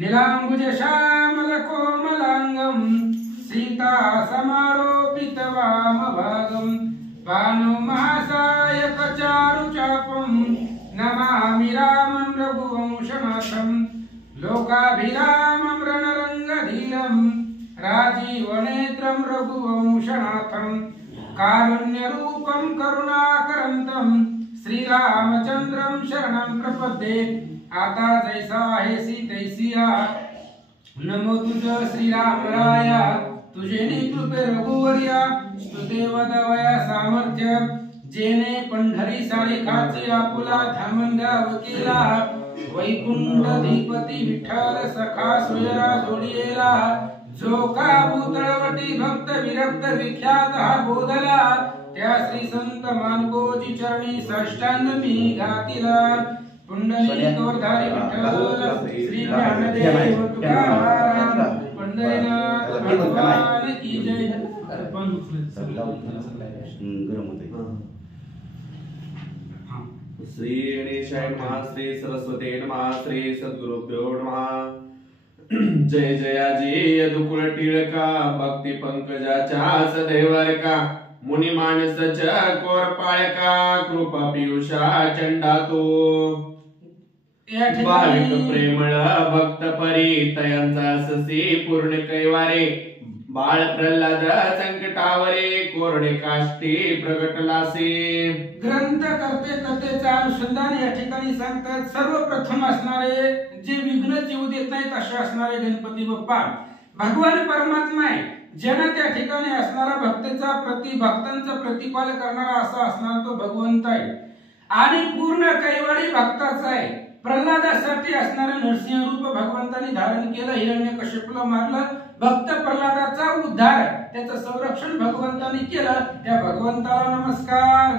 नीलांबुज श्यामल कोमलांगम सीता समारोपित वामभागम पानु महासायक चारु चापम नमामि रामं रघुवंशनाथं लोकाभिरामं रणरंगधीरं राजीवनेत्रं रघुवंशनाथं कारुण्यरूपं करुणाकरंतं श्रीरामचंद्रं शरणं प्रपद्ये आता जैसा आहेसी तैसिया नमो तुझ श्रीरामराया तुझे कृपे रघुवर्या स्तुते वदवया सामर्थ्य जेने पंढरी सारिखाचे आपुला धामणगाव केला वैकुंठधिपती विठ्ठल सखा सोयरा जोडियेला जो का भूतळवटी भक्त विरक्त विख्यात हा बोधला त्या श्री संत मानकोजी चरणी साष्टांग मी घातिला पुंडलिकवरधारी विठ्ठल श्री ज्ञानदेव तुकाराम पंढरीनाथ भगवान की जय श्री गणेशाय नमः श्री सरस्वती नमः श्री सद्गुरुभ्यो नमः जय जयाजी यदुकुल टिळका भक्ती पंकजाच्या सदैवरका मुनी मानसच्या कोरपाळका कृपा पियुषा चंडा तो भाविक प्रेमळ भक्त परी तयांचा ससी पूर्ण कैवारे बाळ प्रल्हाद संकटावरे कोरडे काष्टी प्रगटलासे ग्रंथ करते कथेचा अनुसंधान या ठिकाणी सांगतात सर्वप्रथम असणारे जे विघ्न जीव देत नाहीत असे असणारे गणपती बाप्पा भगवान परमात्मा आहे ज्याने त्या ठिकाणी असणारा भक्तांचा प्रतिपाल करणारा असा असणारा तो भगवंत आहे आणि पूर्ण कैवारी भक्ताचा आहे प्रल्हादासाठी असणारे नरसिंह रूप भगवंताने धारण केलं हिरण्यकश्यपला मारलं भक्त प्रल्हादाचा उद्धार त्याचं संरक्षण भगवंताने केलं त्या भगवंताला नमस्कार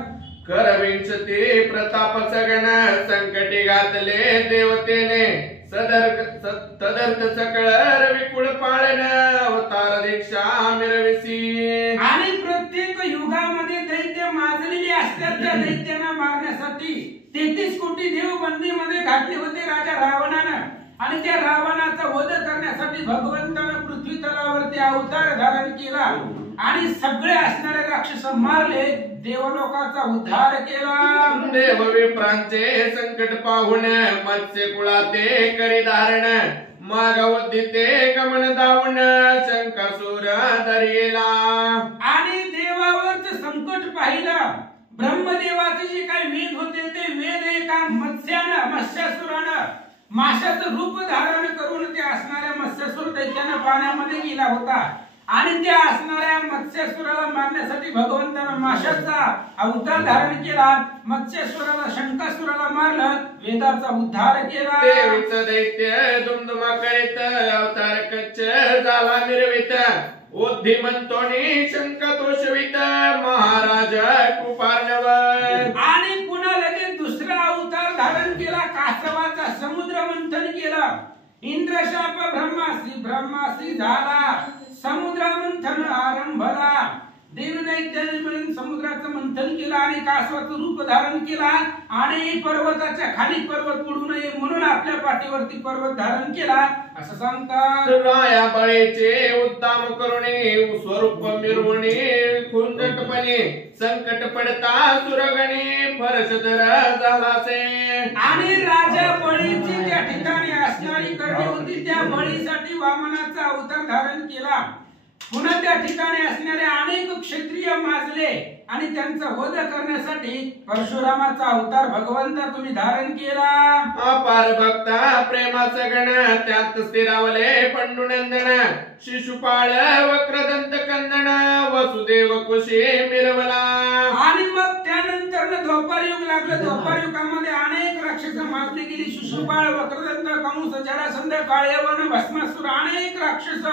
करविंचते प्रताप सगण संकटी घातले देवतेने तदर्थ सकळ रविकुळ पाळण अवतार दीक्षा मिरविसी आणि प्रत्येक युगामध्ये दैत्य माजलेली असतात त्या दैत्यांना मारण्यासाठी 33 कोटी देव बंदीमध्ये घातले होते राजा रावणानं आणि त्या रावणाचा वध करण्यासाठी भगवंतानं पृथ्वी तलावरती अवतार धारण केला आणि सगळे असणारे राक्षस मारले देवलोकाचा उद्धार केला देव विप्रांचे संकट पाहून मत्स्य कुळाते करी धारण मागवदिते गमन धावून शंकासुर दरियेला आणि देवावरच संकट पाहिलं ब्रह्मदेवाचे जे काही वेद होते ते वेद एका मत्स्यासुरानं माशाचं रूप धारण करून ते असणाऱ्या मत्स्यासुर दैत्यानं पाण्यामध्ये गेला होता आणि त्या असणाऱ्या मत्स्यासुराला मारण्यासाठी भगवंतानं माशाचा अवतार धारण केला मत्स्यासुराला शंकासुराला मारलं वेदाचा उद्धार केला देवीचं दैत्य दुमदुमा करीत अवतार कच्च झाला निर्वित ओधी म्हणतोनी शंका तोषवित महाराज कृपार्णव आणि पुन्हा लगेच दुसरा अवतार धारण केला कासवाचा समुद्र मंथन केला इंद्रशाप ब्रह्मासी झाला समुद्र मंथन आरंभला देवी दैत्याने मिळून समुद्राचं मंथन केलं आणि कासवाचं रूप धारण केला आणि पर्वताच्या खाली पर्वत पडू नये म्हणून आपल्या पाठीवरती पर्वत धारण केला असं सांगतात राया बळेचे उत्तम करुणे स्वरूप मिरवणे खुंजटपणे संकट पडता सुरगणे फरशधर झालासे आणि राजा बळीची त्या ठिकाणी असणारी करणी होती त्या बळीसाठी वामनाचा अवतार धारण केला पुन्हा त्या ठिकाणी असणारे अनेक क्षत्रिय माजले आणि त्यांचा वध करण्यासाठी परशुरामाचा अवतार भगवंता तुम्ही धारण केला अपार भक्ता प्रेमाचा गण त्यात स्थिरावले पंडुनंदन शिशुपाळ वक्रदंत कंदन वसुदेव कुशी मिरवला आणि मग त्यानंतर द्वापार युग लागलं द्वापार युगामध्ये अनेक राक्षस मारली गेली शिशुपाळ वक्रदंत कंस जरासंध काळयवन भस्मासुर अनेक राक्षस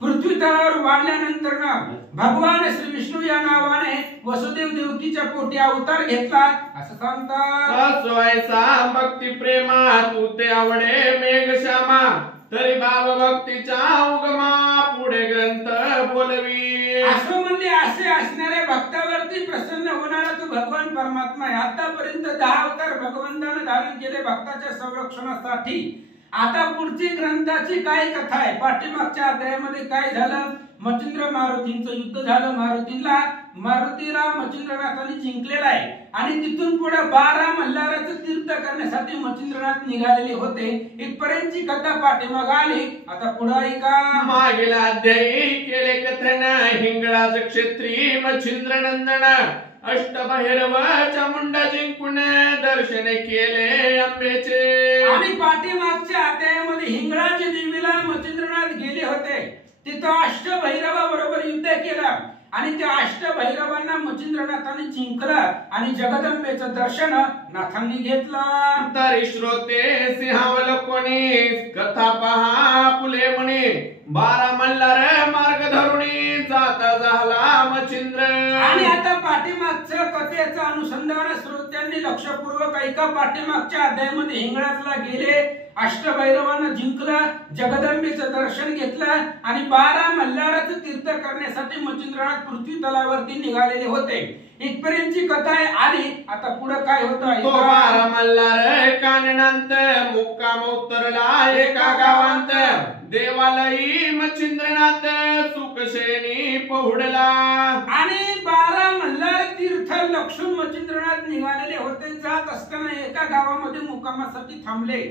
पृथ्वी तलावर वाढल्यानंतर भगवान श्री विष्णू या नावाने वसुदेव देवकीच्या पोटी अवतार घेतला असं सांगतात सोयसा भक्ती प्रेमा तू ते आवडे मेघ श्यामा तरी भाव भक्तीचा उगमा पुढे ग्रंथ बोलवी असं म्हणजे असे असणाऱ्या भक्तावरती प्रसन्न होणारा तो भगवान परमात्मा आहे आतापर्यंत 10 अवतार भगवंताने धारण केले भक्ताच्या संरक्षणासाठी आता पुढची ग्रंथाची काय कथा आहे, पाठीमागच्या अध्यायामध्ये काय झालं, मच्छिंद्र मारुतींचं युद्ध झालं, मारुतीला मच्छिंद्रनाथांनी जिंकलेला आहे आणि तिथून पुढे 12 मल्हाराचं तीर्थ करण्यासाठी मच्छिंद्रनाथ निघालेले होते. इथपर्यंतची कथा पाठीमाग आली. आता पुढे ऐका. मागील अध्यायी केले कथन हिंगळाच क्षेत्री मच्छिंद्रनंदन अष्टभैरव चामुंडा जिंकून दर्शन केले अंबेचे. आणि पाठीमागच्या अध्यायामध्ये हिंगळाच्या देवीला मच्छिंद्रनाथ गेले होते. तिथं अष्टभैरवाबरोबर युद्ध केलं आणि त्या अष्टभैरवांना मच्छिंद्रनाथांनी जिंकलं आणि जगदंबेचं दर्शन नाथांनी घेतलं. तरी श्रोते सिंहावलोकनी कथा पहा पुले म्हणे 12 मल्हार मार्ग धरुणी जाता झाला मच्छिंद्र. आणि आता पाठीमागचं कथेचं अनुसंधान श्रोत्यांनी लक्षपूर्वक ऐका. पाठीमागच्या अध्यायामध्ये हिंगळाजला गेले, अष्टभैरवांना जिंकलं, जगदंबेचं दर्शन घेतलं आणि 12 मल्हाराचं तीर्थ करण्यासाठी मच्छिंद्रनाथ पृथ्वी तलावरती निघालेले होते. इथपर्यंतची कथा आली. आता पुढे काय होतं, 12 मल्हार काननांत मुक्काम उतरला एका गावांत देवालयी मच्छिंद्रनाथ सुखशेनी पहुडला. आणि 12 मल्हार तीर्थ लक्षून मच्छिंद्रनाथ निघालेले होते. जात असताना एका गावामध्ये मुक्कामासाठी थांबले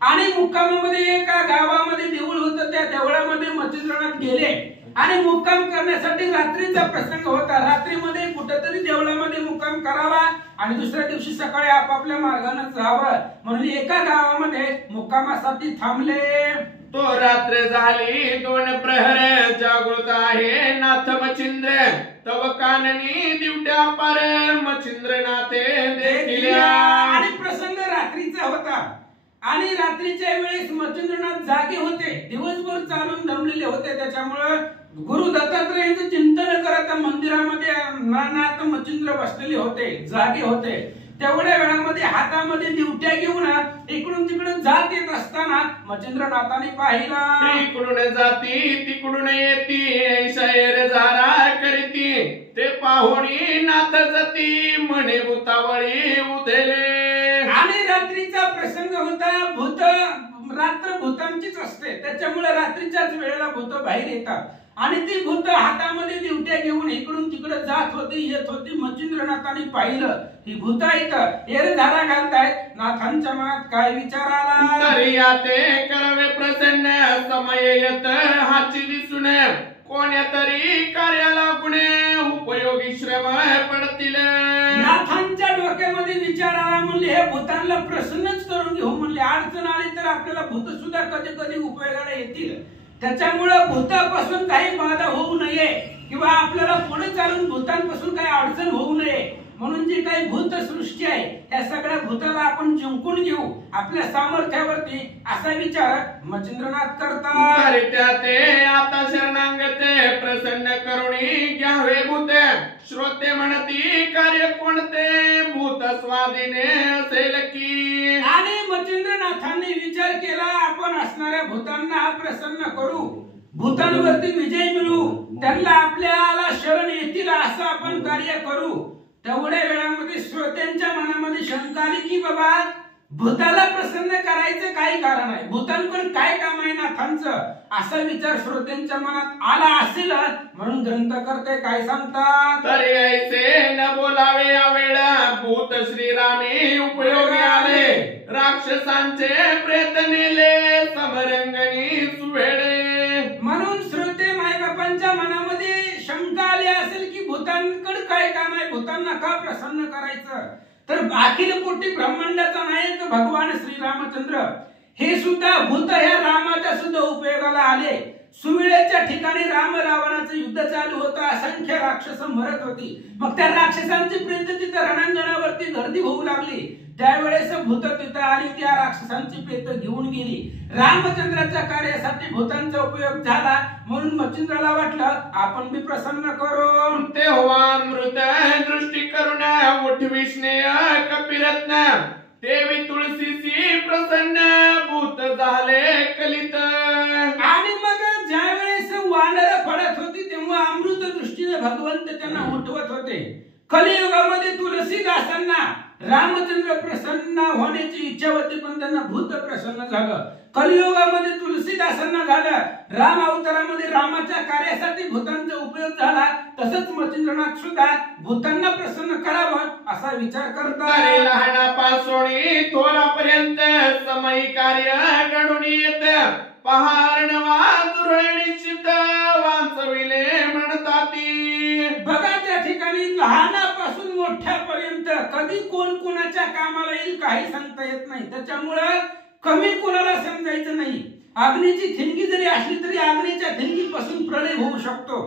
आणि मुक्कामामध्ये एका गावामध्ये देऊळ होतं. त्या देवळामध्ये मच्छिंद्रनाथ गेले आणि मुक्काम करण्यासाठी रात्रीचा प्रसंग होता. रात्रीमध्ये कुठेतरी देवळामध्ये मुक्काम करावा आणि दुसऱ्या दिवशी सकाळी आपापल्या मार्गाने जावं म्हणून एका गावामध्ये मुक्कामासाठी थांबले. तो रात्र झाली 2 प्रहर जागृत आहे नाथ मच्छिंद्र तव काननी दिवट्या पार मच्छिंद्रनाथे देखिल्या. आणि प्रसंग रात्रीचा होता आणि रात्रीच्या वेळेस मच्छिंद्रनाथ जागे होते. दिवसभर चालून दमलेले होते. त्याच्यामुळे गुरु दत्तात्रयांचं चिंतन करत मंदिरामध्ये नाथ मच्छिंद्र बसलेले होते, जागे होते. तेवढ्या वेळामध्ये हातामध्ये दिवट्या घेऊन इकडून तिकडे जात येत असताना मच्छिंद्रनाथाने पाहिला. इकडून जाती तिकडून येती शैर झारा करती ते पाहुणी नाथ जाती म्हणे भूतावळी उधेले. आणि रात्रीचा प्रसंग होता. रात्र भूतांचीच असते, त्याच्यामुळे रात्रीच्याच वेळेला भूत बाहेर येतात आणि ती भूत हातामध्ये दिवट्या घेऊन इकडून तिकडे जात होती, येत होती. मच्छिंद्रनाथांनी पाहिलं ही भूत इथं एरधारा घालतायत. नाथांच्या मनात काय विचार आला, तरी याते करावे प्रसन्न समय येत हाची दिसून कोण्या तरी कार्याला गुणे उपयोगी श्रम पडतील. नाथांच्या डोक्यामध्ये विचार आला. म्हणले हे भूतांना प्रसन्नच करून घेऊ. म्हणले अडचण आली तर आपल्याला भूत सुद्धा कधी कधी उपयोगाला येतील. त्याच्यामुळे भूतापासून काही बाधा होऊ नये किंवा आपल्याला पुढे चालून भूतांपासून काही अडचण होऊ नये म्हणून जी काही भूत सृष्टी आहे त्या सगळ्या भूताला आपण जिंकून घेऊ आपल्या सामर्थ्यावरती असा विचार मच्छिंद्रनाथ करतात. ते आता शरणांगते प्रसन्न करुणी घ्यावे भूत श्रोते म्हणती कार्य कोणते भूत स्वाधीने असेल की. आणि मच्छिंद्रनाथांनी विचार केला आपण असणाऱ्या भूतांना प्रसन्न करू, भूतांवरती विजय मिळू, त्यांना आपल्याला शरण येतील असं आपण कार्य करू. तेवढ्या वेळामध्ये श्रोत्यांच्या मनामध्ये शंका आली की बाबा भूताला प्रसन्न करायचं काय कारण आहे, भूतांकडे काय काम आहे नाथांचं, असा विचार श्रोत्यांच्या मनात आला असेल म्हणून ग्रंथकर्ते काय सांगतात. तरी ऐसे न बोलावे यावेळा भूत श्रीरामी उपयोगी आले राक्षसांचे प्रेत नेले समरंगणी सुवेडे. म्हणून श्रोते मायबापांच्या मनामध्ये शंका आली असेल की भूतांकडे काय काम आहे, भूतांना का प्रसन्न करायचं. तर अखिल कोटी ब्रह्मांडाचा नायक भगवान श्री रामचंद्र हे सुद्धा भूत ह्या रामाच्या सुद्धा उपयोगाला आले. सुमिळेच्या ठिकाणी राम रावणाचं युद्ध चालू होतं, असंख्य राक्षस मरत होती. मग त्या राक्षसांची प्रेत तिथं रणांगणावरती गर्दी होऊ लागली. त्यावेळेस भूत तिथं आली, त्या राक्षसांची प्रेत घेऊन गेली. रामचंद्राच्या कार्यासाठी भूतांचा उपयोग झाला म्हणून मच्छिंद्राला वाटलं आपण बी प्रसन्न करू. तेव्हा मृत दृष्टी करून उठवी स्नेह कपिरत्न देवी तुळशीची प्रसन्न भूत झाले कलित. आणि मग ज्या वेळेस वानर पडत होती तेव्हा अमृत दृष्टीने भगवंत त्यांना उठवत होते. कलियुगामध्ये तुलसीदासांना रामचंद्र प्रसन्न होण्याची इच्छा होती पण त्यांना भूत प्रसन्न झालं. कलियुगामध्ये तुलसीदासांना झालं, राम अवतारामध्ये रामाच्या कार्यासाठी भूतांचा उपयोग झाला, तसंच मच्छिंद्रनाथ सुद्धा भूतांना प्रसन्न करावं असा विचार करतात. लहानापासून थोरापर्यंत समयी कार्य घडून येत, पहार नवा निश्चित वाचविले म्हणतात. बघा त्या ठिकाणी लहानापासून मोठ्यापर्यंत कधी कोण कोणाच्या कामाला येईल काही सांगता येत नाही. त्याच्यामुळं कमी कोणाला समजायचं नाही. अग्नीची ठिणगी जरी असली तरी अग्नीच्या ठिणगीपासून प्रलय होऊ शकतो.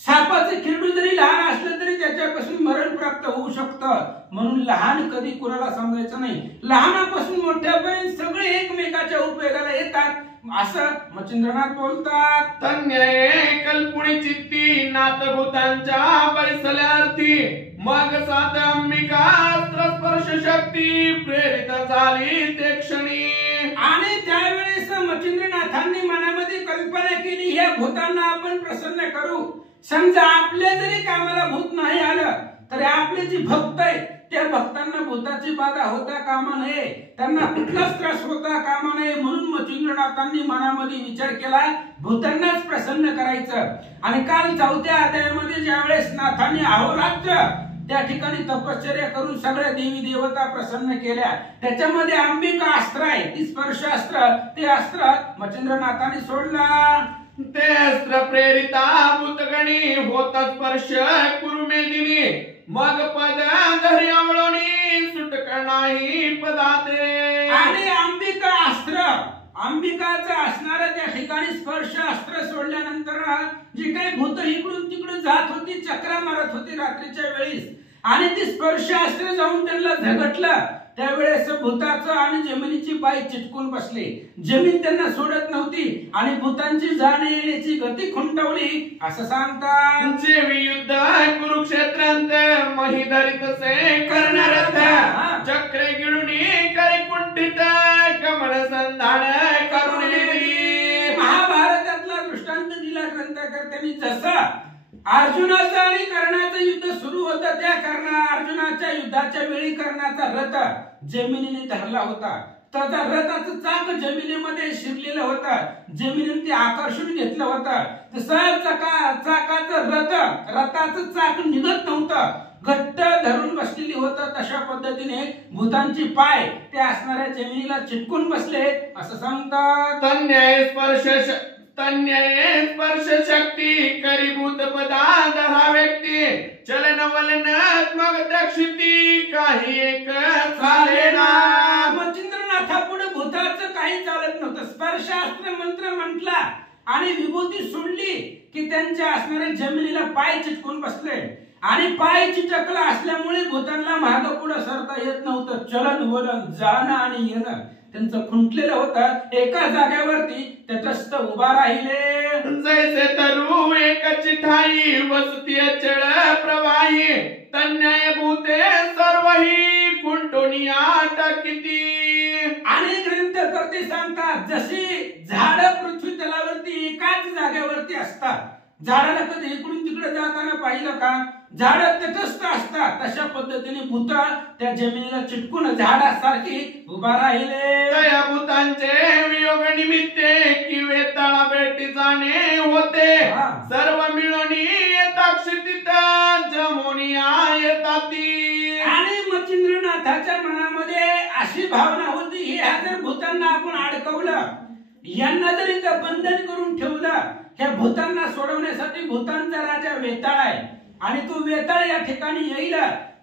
सापाचे किरडू जरी लहान असलं तरी त्याच्यापासून मरण प्राप्त होऊ शकतं. म्हणून लहान कधी कोणाला समजायचं नाही. लहानापासून मोठ्यापर्यंत सगळे एकमेकाच्या उपयोगाला येतात असं मच्छिंद्रनाथ बोलतात. तन्मय कल्पुणी चित्ती नाथभूतांच्या बैसल्यार्थी मग सात अंबिका स्पर्श शक्ती प्रेरित झाली ते क्षणी. आणि त्यावेळेस मच्छिंद्रनाथांनी मनामध्ये कल्पना केली, ह्या भूतांना आपण प्रसन्न करू. समजा आपल्या जरी कामाला भूत नाही आलं तरी आपले जे भक्त आहेत त्या भक्तांना भूताची बाधा होता कामा नये, त्यांना कुठलाच त्रास होता कामा नये. म्हणून मच्छिंद्रनाथांनी मनामध्ये विचार केला भूतांनाच प्रसन्न करायचं. आणि काल 4थ्या अध्यायामध्ये ज्यावेळेस नाथांनी अहोरात्र त्या ठिकाणी तपश्चर्या करून सगळ्या देवी देवता प्रसन्न केल्या, त्याच्यामध्ये अंबिका अस्त्र आहे, ती स्पर्श अस्त्र, ते अस्त्र मच्छिंद्रनाथांनी सोडला. ते अस्त्र प्रेरिता भूतगणी होत स्पर्श कुरुमेदिनी मग पद धरी अवळणी सुटक नाही पदाते. आणि अंबिका अस्त्र, अंबिकाचं असणारं त्या ठिकाणी स्पर्श अस्त्र सोडल्यानंतर जी काही भूत इकडून तिकडून जात होती, चक्रा मारत होती रात्रीच्या वेळेस, आणि ती स्पर्श अस्त्र जाऊन त्यांना झगटलं. त्यावेळेस भूताचं आणि जमिनीची पाय चिटकून बसले. जमीन त्यांना सोडत नव्हती आणि भूतांची जाणे येण्याची गती खुंटवली असं सांगतात. जेवी युद्ध कुरुक्षेत्रांत महिधरित से करणारथ चक्रे गिळुनी करी कुंठित कमल संधान करुणे. महाभारतातला दृष्टांत दिला ग्रंथकर्त्यांनी. जसा अर्जुनाचं आणि कर्णाचं युद्ध सुरू होतं, त्या अर्जुनाच्या युद्धाच्या वेळी कर्णाचा रथ जमिनीने धरला होता. त्याचा रथाचं चाक जमिनीमध्ये शिरलेलं होतं, जमिनीने ते आकर्षण घेतलं होतं. तसं चाकाचं रथाचं चाक निघत नव्हतं, घट्ट धरून बसलेली होतं. तशा पद्धतीने भूतांची पाय ते असणाऱ्या जमिनीला चिटकून बसले असं सांगतात. तन्मय स्पर्श शक्ती करीभूत पदा धरा व्यक्ती चलन वलनात्मक दक्षिती काही एक चालेना. मच्छिंद्रनाथापुढे भूताचं काही चालत नव्हतं. स्पर्शास्त्र मंत्र म्हटला आणि विभूती सोडली की त्यांच्या असणाऱ्या जमिनीला पाय चिटकून बसले. आणि पाय चिटकला असल्यामुळे भूतांना मागं पुढे सरता येत नव्हतं. चलन वलन जाणं आणि येणं त्यांचं खुंटलेलं होतं. एका जागेवरती तटस्थ उभा राहिले. जैसे तरु एकची ठाई वसती अचळ प्रवाही तन्मय भूते सर्वही कुंटोनिया टाकीती. आणि ग्रंथकर्ते सांगतात जशी झाड पृथ्वी तलावरती एकाच जागेवरती असतात. झाडाला कधी इकडून तिकडे जाताना पाहिलं का? झाड तटस्थ असतात. तशा पद्धतीने भूत त्या जमिनीला चिटकून झाडासारखी उभा राहिले. त्या भूतांचे वियोग निमित्ते किवे तळा भेटी जाणे होते. सर्व मिळून येताक्षितीत जमोनिया येताती. आणि मच्छिंद्रनाथाच्या मनामध्ये अशी भावना होती, हे जर भूतांना आपण अडकवलं, यांना जर इथं बंधन करून ठेवलं, ह्या भूतांना सोडवण्यासाठी भूतांचा राजा वेताळ आहे आणि तो वेताळ या ठिकाणी येईल,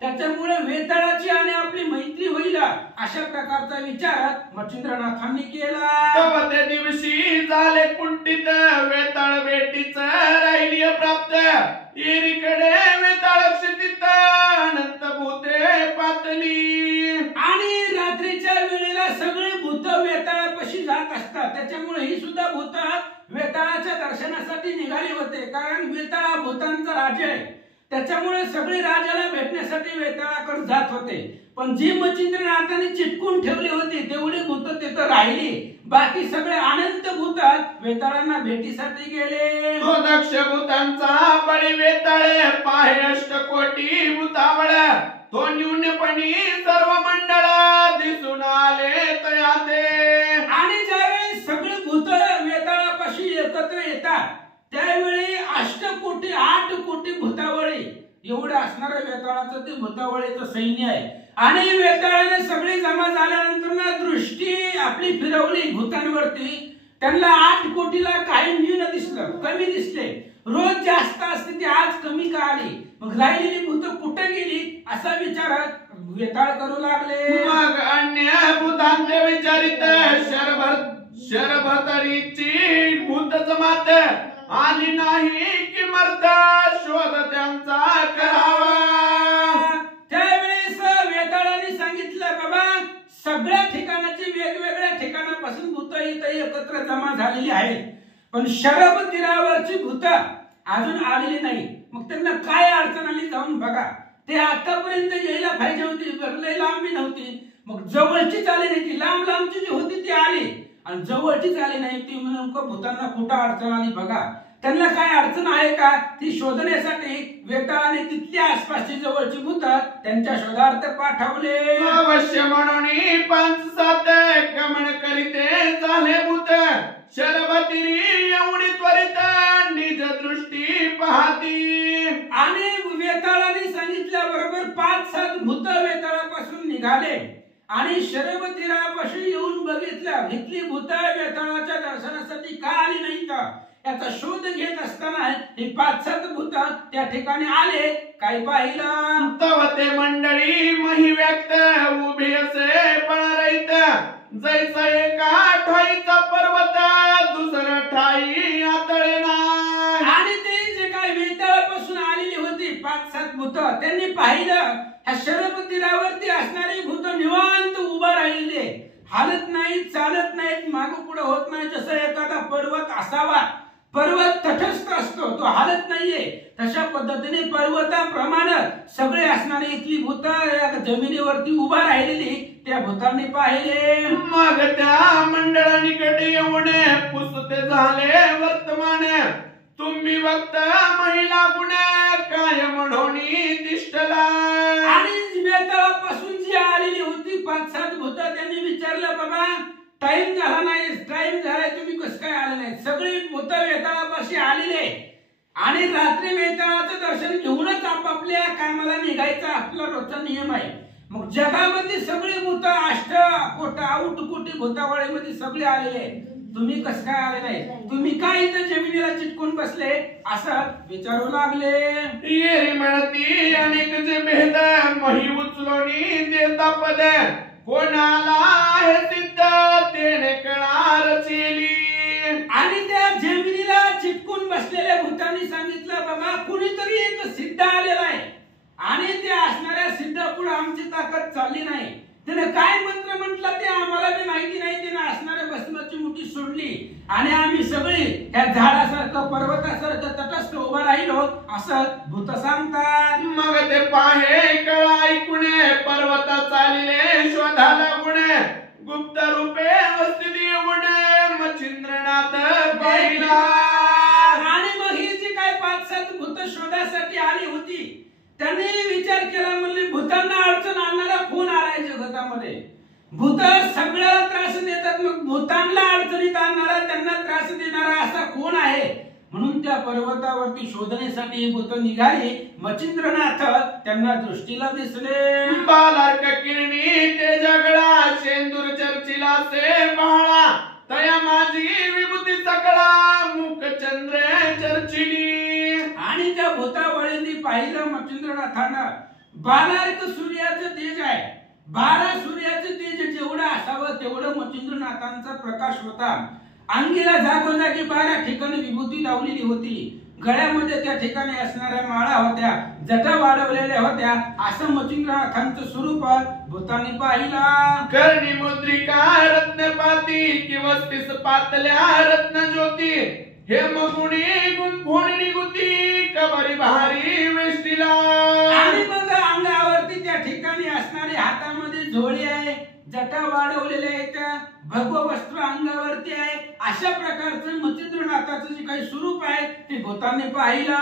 त्याच्यामुळे वेताळाची आणि आपली मैत्री होईल अशा प्रकारचा विचार मच्छिंद्रनाथांनी केला. तव त्या दिवशी झाले कुंठित वेताळ भेटीच राहिली प्राप्त. एरीकडे वेताळ क्षितीत अनंत भूते पातली. आणि रात्रीच्या वेळेला सगळे भूत वेताळापाशी जात असतात. त्याच्यामुळे ही सुद्धा भूत वेताळाच्या दर्शनासाठी निघाली होते. कारण वेताळ भूतांचा राजा आहे, त्याच्यामुळे सगळे राजाला भेटण्यासाठी वेताळाकडे जात होते. पण जी मच्छिंद्रनाथांनी चिटकून ठेवली होती तेवढी भूत तिथं राहिली. बाकी सगळे अनंत भूत वेताळांना भेटीसाठी गेले. तो दक्ष भूतांचा बळी वेताळे पाहे अष्टकोटी भूतावळ. तो न्यूनपणी सर्व मंडळ दिसून आले तयाते. आणि ज्यावेळेस एकत्र येतात त्यावेळी 8 कोटी भूतावळी एवढं असणारं वेताळाचं ते भूतावळीचं सैन्य आहे. आणि वेताळाने सगळे जमा झाल्यानंतर ना दृष्टी आपली फिरवली भूतांवरती. त्यांना 8 कोटीला काही न दिसलं, कमी दिसले. रोज जास्त असते ती आज कमी का आली, मग राहिलेली भूत कुठे गेली असा विचार वेताळ करू लागले. मग अन्य भूतांचे विचारित शरभतरीची भूत जमात आली नाही की मर्द शोध त्यांचा करावा. त्यावेळेस वेताळाने सांगितलं बाबा सगळ्या ठिकाणाची वेगवेगळ्या ठिकाणापासून भूत इथे एकत्र जमा झालेली आहेत, पण शरभ तीरावरची भूत अजून आलेली नाही. मग त्यांना काय अडचण आली जाऊन बघा. ते आतापर्यंत यायला पाहिजे होती, लय लांबी नव्हती, मग जवळचीच आली नाही. ती लांब लांबची जी होती ती आली आणि जवळचीच आली नाही. ती नेमकं भूतांना कुठं अडचण आली बघा. त्यांना काय अडचण आहे का ती शोधण्यासाठी वेताळाने तिथल्या आसपासची जवळची भूत त्यांच्या शोधार्थ पाठवले. अवश्य म्हणून 5-7 गमन करीते झाले भूत शरभतीरी एवढी त्वरित निज दृष्टी पाहती. आणि वेताळाने सांगितल्याबरोबर 5-7 भूत वेताळापासून निघाले आणि शरभ तीरापाशी येऊन बघितलं. इथली भूत वेताळाच्या दर्शनासाठी का आली नाही का याचा शोध घेत असताना हे 5-7 भूत त्या ठिकाणी आले. काय पाहिलं तव ते मंडळी मही व्यक्त उभी असे पळरहित जैसा एका ठाईचा पर्वत दुसरा ठाई आतळेना. आणि ते जे काय वेताळापासून आलेली होती 5-7 भूत त्यांनी पाहिलं ह्या शरभ तीरावरती असणारी भूत निवांत उभा राहिले, हालत नाही, चालत नाहीत, मागं पुढे होत नाही. जसं एखादा पर्वत असावा, पर्वत तटस्थ असतो, तो हालत नाहीये, तशा पद्धतीने पर्वताप्रमाणे सगळे असणारे इथली भूत जमिनीवरती उभा राहिलेली त्या भूतांनी पाहिले. मग त्या मंडळानिकडे येऊन पुसते झाले वर्तमान तुम्ही वक्त महिला गुण काय म्हणून दिष्टला. आणि वेताळापासून जी आलेली होती 5-7 भूत त्यांनी विचारलं बाबा टाइम झाला नाही, टाइम झालाय, तुम्ही कसं काय आले नाही. सगळी भूत वेताळापाशी आलेले आणि रात्री वेताळाचं दर्शन घेऊनच आपापल्या कामाला निघायचा आपला रोजचा नियम आहे. मग जगामध्ये सगळी भूत 8 कोटी भूतावळीमध्ये सगळे आलेले, तुम्ही कसं काय आले नाही, तुम्ही काय इथं जमिनीला चिटकून बसले असं विचारू लागले. येरी म्हणती अनेक जे भेद मही उचलोनी देता पद कोणाला आहे सिद्ध तेने कळार चेली. आणि त्या जमिनीला चिटकून बसलेल्या भूतांनी सांगितलं बाबा कुणीतरी एक सिद्ध आलेला आहे आणि ते असणाऱ्या सिद्धापुढे आमची ताकद चालली नाही. त्याने काय मंत्र म्हटलं ते आम्हाला बी माहिती नाही. त्याने असणाऱ्या भस्माची मुठी सोडली आणि आम्ही सगळे त्या झाडासारखं पर्वतासारखं तटस्थ उभा राहिलो असं भूत सांगतात. मग ते पाहे कळा ऐकुणे पर्वत चालिले शोधाला गुणे गुप्त रूपे वस्ती गुणे मच्छिंद्रनाथ पाहिला. आणि मग ही जी काय 5-7 भूत शोधासाठी आली होती त्यांनी विचार केला, म्हणले भूतांना अडचण आणणारा कोण आलाय जगतामध्ये. भूत सगळ्याला त्रास देतात, मग भूतांना अडचणीत आणणारा त्यांना त्रास देणारा असा कोण आहे. म्हणून त्या पर्वतावरती शोधण्यासाठी भूत निघाली. मच्छिंद्रनाथ त्यांना दृष्टीला दिसले. बालार्क किरणी ते जगळा शेंदूर चर्चिला से पहाळा तया माझी विभूती सकळा मुख चंद्र चर्चिली. आणि त्या भूतावळींनी पाहिलं मच्छिंद्रनाथानं बालार्क सूर्याचं तेज आहे. 12 सूर्याचं तेज जेवढं असावं तेवढं मच्छिंद्रनाथांचा प्रकाश होता. अंगीला जागोजागी 12 ठिकाणी विभूती लावलेली होती. गळ्यामध्ये त्या ठिकाणी असणाऱ्या माळा होत्या, जटा वाढवलेल्या होत्या. असं मच्छिंद्रनाथांचं स्वरूप भूतांनी पाहिला. कर्णी मुद्रिका रत्नपाती किवस्तीस पातल्या रत्न ज्योती हे मगुणी गुंफोणी निगुती कबरी भारी वेष्टीला. आणि मग अंगावरती त्या ठिकाणी असणारी हातामध्ये झोळी आहे, जटा वाढवलेल्या आहेत, भगव वस्त्र अंगावरती आहे. अशा प्रकारचं मच्छिंद्रनाथाचं जे काही स्वरूप आहे ते भूतांनी पाहिला.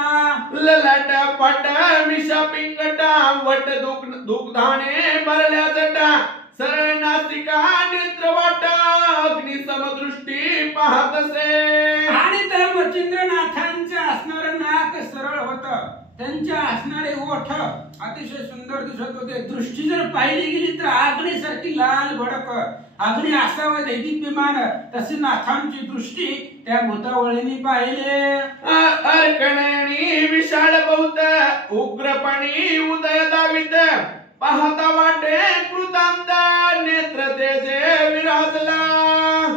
ललाट पाट मिशा पिंगटा वट दुग्धाने भरल्या जटा सरळ नासिका नेत्र वाटा अग्नि समदृष्टी पाहत असे. आणि त्या मच्छिंद्रनाथांचं असणारं नाक सरळ होतं, त्यांचे असणारे ओठ अतिशय सुंदर दिसत होते. दृष्टी जर पाहिली गेली तर आग्नेसारखी लाल भडक अग्नी असावं दैदिप्यमान, तशी नाथांची दृष्टी त्या भूतावळीने पाहिले. अर्कणनी विशाल बहुत उग्रपणी उदय दावित, पाहता वाटे कृतांत नेत्र तेजे विराजला.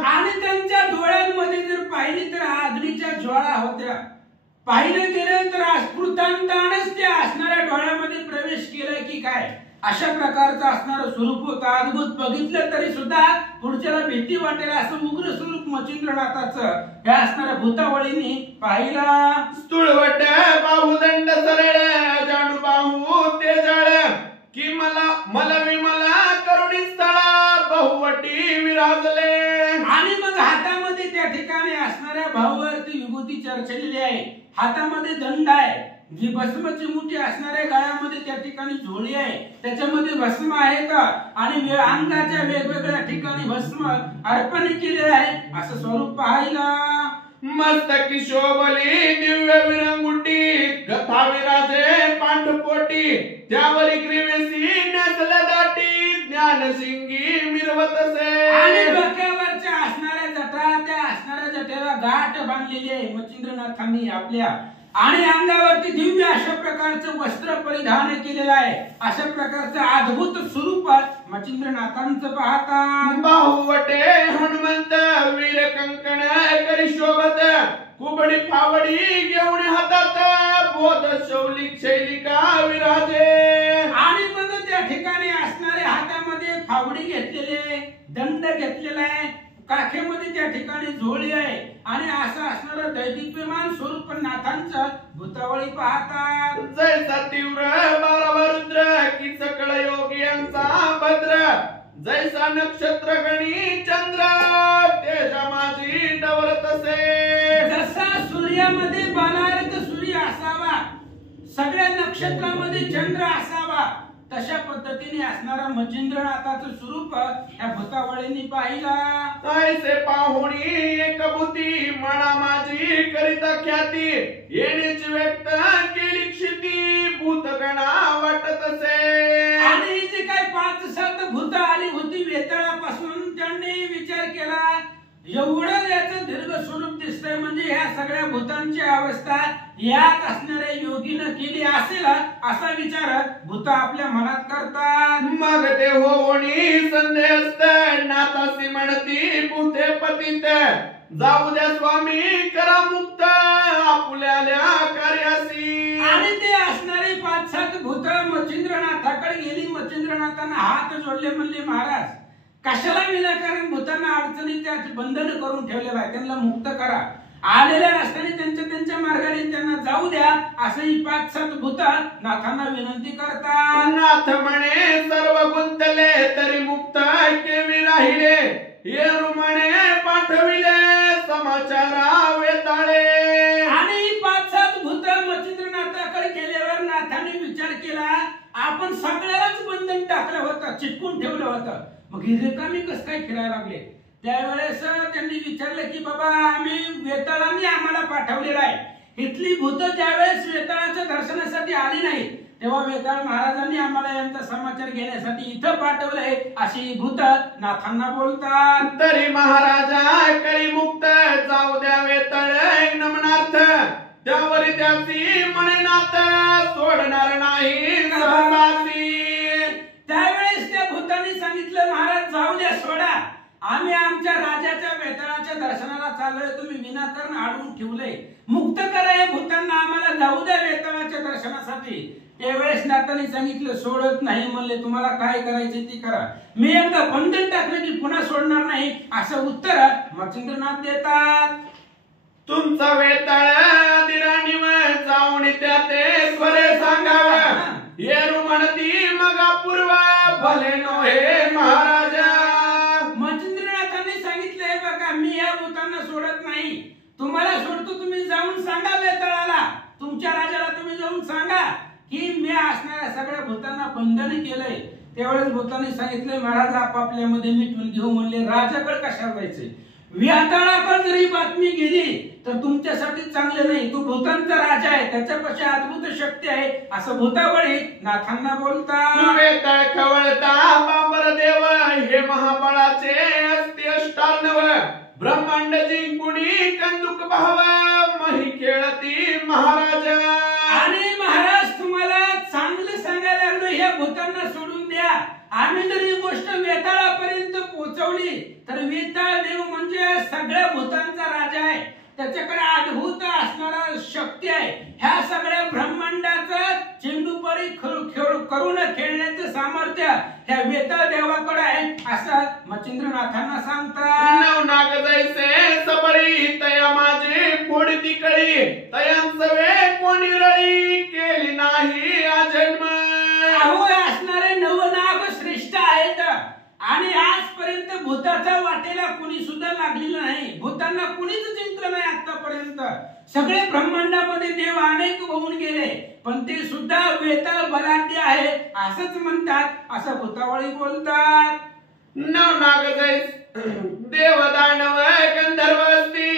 आणि त्यांच्या डोळ्यांमध्ये जर पाहिली तर अग्नीच्या ज्वाळा होत्या. पाहिलं गेलं तर कृतांतानच त्या असणाऱ्या डोळ्यामध्ये प्रवेश केला की काय, अशा प्रकारचं असणारं स्वरूप होतं. अद्भुत बघितलं तरी सुद्धा पुढच्याला भीती वाटेल असं उग्र स्वरूप मच्छिंद्रनाथाचं या असणाऱ्या भूतावळीने पाहिला. स्थूळवट बाहुदंड सरळ जाणू बाहू ते जळ, की मला विमला करुणी स्थळा बहुवटी विराजले. आणि मग हातामध्ये त्या ठिकाणी असणाऱ्या भाऊवरती विभूती चर्चलेली आहे. हातामध्ये दंड आहे, जी भस्मची मुठी असणाऱ्या गळ्यामध्ये त्या ठिकाणी झोळी आहे, त्याच्यामध्ये भस्म आहेत आणि अंगाच्या वेगवेगळ्या ठिकाणी भस्म अर्पण केले आहे असं स्वरूप पाहायला. मस्तकी शोभली दिव्य विरंगुटी, गथा विराजे पांढपोटी, त्यावरी ग्रीवेसी नसल दाटी, ज्ञान सिंगी मिरवतसे. आणि डोक्यावरच्या असणाऱ्या जटा, त्या असणाऱ्या जटेला गाठ बांधलेली आहे मच्छिंद्रनाथांनी आपल्या. आणि अंगावरती दिव्य अशा प्रकारचं वस्त्र परिधान केलेलं आहे. अशा प्रकारचं अद्भुत स्वरूप मच्छिंद्रनाथांचं पाहता. बाहुवटे हनुमंत वीर कंकण करी शोभत, कुबडी फावडी घेऊन हातात, बोध शौली शैलिका विराजे. आणि मग त्या ठिकाणी असणारे हातामध्ये फावडी घेतलेले, दंड घेतलेला आहे, काखेमध्ये त्या ठिकाणी झोळी आहे आणि असं असणारं दैदिप्यमान स्वरूप नाथांचं भूतावळी पाहतात. जैसा तीव्र बारावा रुद्र की सकळ योगियांचा भद्र, जैसा नक्षत्र गणी चंद्र तेजा माझी डवरत असे. जसा सूर्यामध्ये बालार्क सूर्य असावा, सगळ्या नक्षत्रामध्ये चंद्र असावा, तशा पद्धतीने असणारा मच्छिंद्रनाथाचं स्वरूप या भूतावळीने पाहिला. ऐसे पाहुणी एक भूती म्हणा माझी करिता ख्याती, येण्याची व्यक्त केली क्षिती भूतगणा वाटत असे. आणि जी काय 5-7 भूत आली होती वेताळापासून, त्यांनी विचार केला एवढं याचं दीर्घ स्वरूप दिसतंय, म्हणजे ह्या सगळ्या भूतांची अवस्था यात असणाऱ्या योगीनं केली असेल असा विचार भूत आपल्या मनात करतात. मग ते होणी संदेह असत नाथासी म्हणती भूते पतित, जाऊ द्या स्वामी करा मुक्त आपुल्याल्या कार्यासी. आणि ते असणारे 5-7 भूत मच्छिंद्रनाथाकडे गेली. मच्छिंद्रनाथांना हात जोडले, म्हणले महाराज कशाला विनाकारण भूतांना अडचणीत त्यात बंधन करून ठेवलेलं आहे, त्यांना मुक्त करा. आलेल्या रस्त्याने त्यांच्या मार्गाने त्यांना जाऊ द्या असं ही 5-7 भूत नाथांना विनंती करतात. नाथ म्हणे सर्व गुंतले तरी मुक्त केवी राहिले, येरू म्हणे पाठविले समाचारा वेताळे. आणि 5-7 भूत मच्छिंद्रनाथाकडे गेल्यावर नाथाने विचार केला आपण सगळ्यालाच बंधन टाकलं होतं, चिटकून ठेवलं होतं, मग ही रिकामी कसं काय फिरायला लागले. त्यावेळेस त्यांनी विचारलं की बाबा आम्ही वेताळांनी आम्हाला पाठवलेलं आहे. इथली भूत ज्यावेळेस वेताळाच्या दर्शनासाठी आली नाही तेव्हा वेताळ महाराजांनी आम्हाला यांचा समाचार घेण्यासाठी इथं पाठवलंय अशी भूत नाथांना बोलतात. तरी महाराजा करी मुक्त जाऊ द्या वेताळ नमनार्थ, त्यावरी त्याची म्हणे नाथ सोडणार नाही सहवासी. त्यावेळेस त्या भूतांनी सांगितलं महाराज जाऊ द्या, सोडा, आम्ही आमच्या राजाच्या वेताळाच्या दर्शनाला चाललोय, तुम्ही विनाकारण अडवून ठेवलंय, मुक्त करा या भूतांना, आम्हाला जाऊ द्या वेताळाच्या दर्शनासाठी. त्यावेळेस नाथांनी सांगितलं सोडत नाही, म्हणले तुम्हाला काय करायचे ते करा, मी एकदा बंधन टाकलं की पुन्हा सोडणार नाही असं उत्तर मच्छिंद्रनाथ देतात. तुमचा वेताळ दिराणीव जाऊन त्या ते स्वरे सांगावं, येरू म्हणती मगा पूर्व भले नोहे महाराजा. मच्छिंद्रनाथांनी सांगितलंय बघा मी या भूतांना सोडत नाही, तुम्हाला सोडतो, तुम्ही जाऊन सांगा वेताळाला, तुमच्या राजाला तुम्ही जाऊन सांगा की मी असणाऱ्या सगळ्या भूतांना बंधन केलंय. त्यावेळेस भूतांनी सांगितलंय महाराज आपापल्यामध्ये मिटून घेऊ, म्हणले राजाकडे कशाला जायचंय, वेताळाकडे जरी बातमी गेली तर तुमच्यासाठी चांगले नाही. तो भूतांचा राजा आहे, त्याच्यापाशी अद्भुत शक्ती आहे असं भूतावळी नाथांना बोलतात. वेताळ खवळता बाबर देव हे महाबळाचे असते अष्टार्णव. ब्रह्मांड जिंकुणी कंदुक भाव मही खेळती महाराजा. आणि महाराज तुम्हाला चांगलं सांगायला लागलो, ह्या भूतांना सोडून द्या. आम्ही जर ही गोष्ट वेताळापर्यंत पोहोचवली तर वेताळ देव म्हणजे सगळ्या भूतांचा राजा आहे, त्याच्याकडे अद्भुत असणारा शक्ती आहे. ह्या सगळ्या ब्रह्मांडाचं चेंडूपरी करून खेळण्याचं सामर्थ्य ह्या वेताळ देवाकडे आहे असं मच्छिंद्रनाथांना सांगतात. नवनाग जैसे सबळी तया माझी फोडती कळी तयांसवे कोणी रळी केली नाही आजन्म. अहो असणारे नवनाग श्रेष्ठ आहेत आणि आजपर्यंत भूताच्या वाटेला कुणी सुद्धा लागलेलं नाही. भूतांना कुणीच जिंकलं नाही आतापर्यंत. सगळे ब्रह्मांडामध्ये देव अनेक होऊन गेले पण ते सुद्धा वेताळ बलाढ्य आहे असंच म्हणतात असं भूतावळी बोलतात. नवनाग जैसे देव दानव गंधर्व असती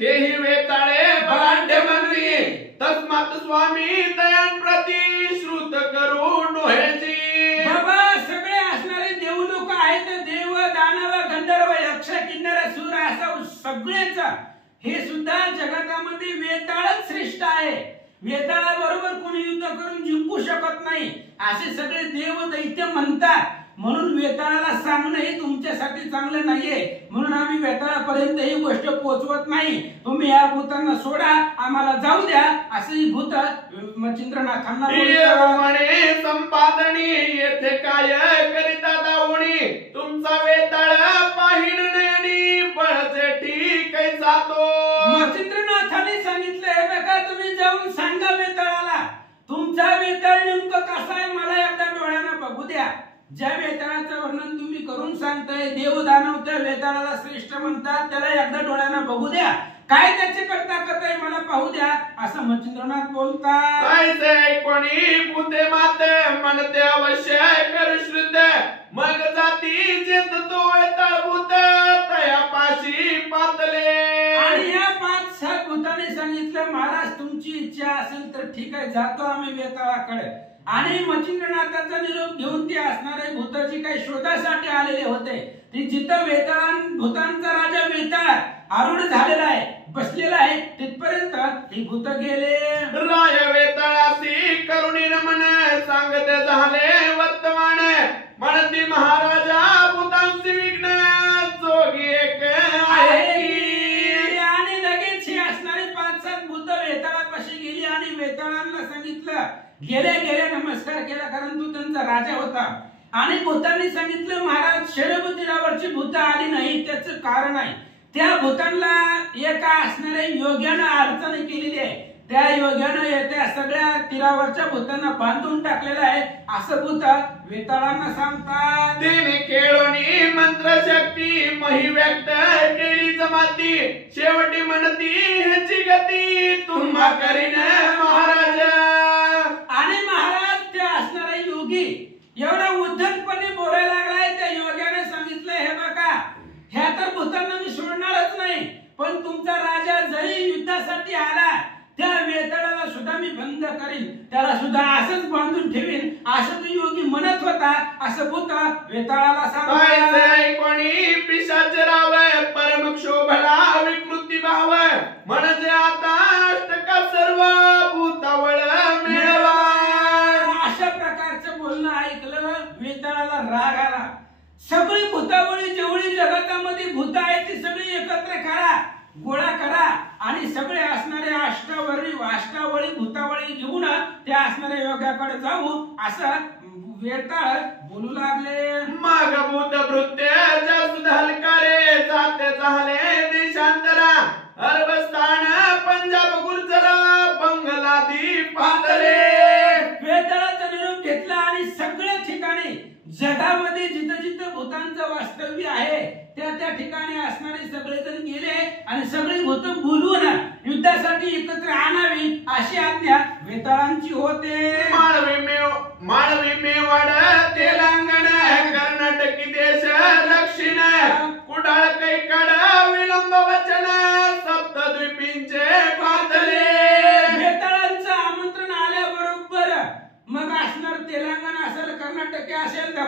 तेही वेताळे बलाढ्य म्हणती. तस्मात स्वामी दयान प्रति श्रुत करू डोळ्याची. बाबा सगळे असणारे देव लोक आहेत, देव दानव गंधर्व यक्ष किन्नर सूर असं सगळेच हे सुद्धा जगतामध्ये वेताळच श्रेष्ठ आहे. वेताळाबरोबर कोणी युद्ध करून जिंकू शकत नाही असे सगळे देव दैत्य म्हणतात. म्हणून वेताळाला सांगणं हे तुमच्यासाठी चांगलं नाहीये. म्हणून आम्ही वेताळापर्यंत ही गोष्ट पोहोचवत नाही. तुम्ही या भूतांना सोडा, आम्हाला जाऊ द्या असं ही भूत मच्छिंद्रनाथांना म्हणे संपादनी येथे काय करिता दावणी. तुमचा वेताळ पाहिण नयनी बळचे ठीक जातो. मच्छिंद्रनाथांनी सांगितलं हे बघा तुम्ही जाऊन सांगा वेताळाला तुमचा वेताळ नेमकं कसा आहे मला एकदा डोळ्यानं बघू द्या. ज्या वेताळाचं वर्णन तुम्ही करून सांगताय देव दानव त्या वेताळाला श्रेष्ठ म्हणतात, त्याला एकदा डोळ्यानं बघू द्या. काय त्याच्याकडे ताकद आहे मला पाहू द्या असं मच्छिंद्रनाथ बोलतात. कोणी बुद्धे मात म्हणते अवश्य कर श्रुत मग जाती जेत तो वेताळ भूत तयापाशी पातले. आणि या 5-7 भूतांनी सांगितलं महाराज तुमची इच्छा असेल तर ठीक आहे जातो आम्ही वेताळाकडे. आणि मच्छिंद्रनाथाचा निरोप घेऊन ते असणारे भूताची काही शोधासाठी आलेले होते. ते जिथं भूतांचा राजा वेताळ आरूढ झालेला आहे बसलेला आहे तिथपर्यंत ही भूत गेले. राय वेताळासी करुणी रमण सांगते झाले वर्तमान. म्हणती महाराजा भूतांची विघ्न जोगी एक आहे. आणि लगेच ही असणारी 5-7 भूत वेताळापाशी गेली आणि वेताळांना सांगितलं गेल्या नमस्कार केला कारण तो त्यांचा राजा होता. आणि भूतांनी सांगितलं महाराज शरभ तीरावरची भूत आली नाही त्याचं कारण आहे त्या भूतांना एका असणाऱ्या योग्यानं अडचण केलेली आहे. त्या योग्यानं त्या सगळ्या तीरावरच्या भूतांना बांधून टाकलेलं आहे असं भूत वेताळांना सांगतात. तिने केळोनी मंत्रशक्ती मही व्यक्त केली जमाती. शेवटी म्हणती ह्याची गती तुम्हा करीन महाराजा. आणि महाराज त्या असणारा योगी एवढा उद्धटपणे बोलायला लागलाय. त्या योग्याने सांगितलं हे बघा ह्या तर भूतांना मी सोडणारच नाही पण तुमचा राजा जरी युद्धासाठी आला त्या वेताळाला सुद्धा मी बंद करीन, त्याला सुद्धा असंच बांधून ठेवीन असं तो योगी म्हणत होता असं भूत वेताळाला सांगतो. कोणी पिशाच राव परम क्षोभला विकृती भाव म्हणजे आता अष्टका सर्व भूतावळ मिळवा. अशा प्रकारचं बोलणं ऐकलं वेताळाला राग आला. सगळी भूतावळी जेवढी जगतामध्ये भूत आहेत ती सगळी एकत्र करा गोळा करा आणि सगळे असणारे अष्टावळी भूतावळी घेऊन त्या असणाऱ्या योगाकडे जाऊ असं वेताळ बोलू लागले. मग भूत भृत्य जास्त हलकारे जाते झाले देशांतरा. अरबस्थान पंजाब गुर्जर बंगलादी पातले. वेताळाचा निरोप घेतला आणि सगळ्या ठिकाणी जगामध्ये जिथं जिथं भूतांचं वास्तव्य आहे त्या ठिकाणी असणारे सगळेजण गेले आणि सगळे भूत बोलवून युद्धासाठी एकत्र आणावी अशी आज्ञा वेताळांची होते. माळवी मेवाड तेलंगण कर्नाटकी देश दक्षिण कुडाळ कैकाड विलंब वचन सप्तद्वीपी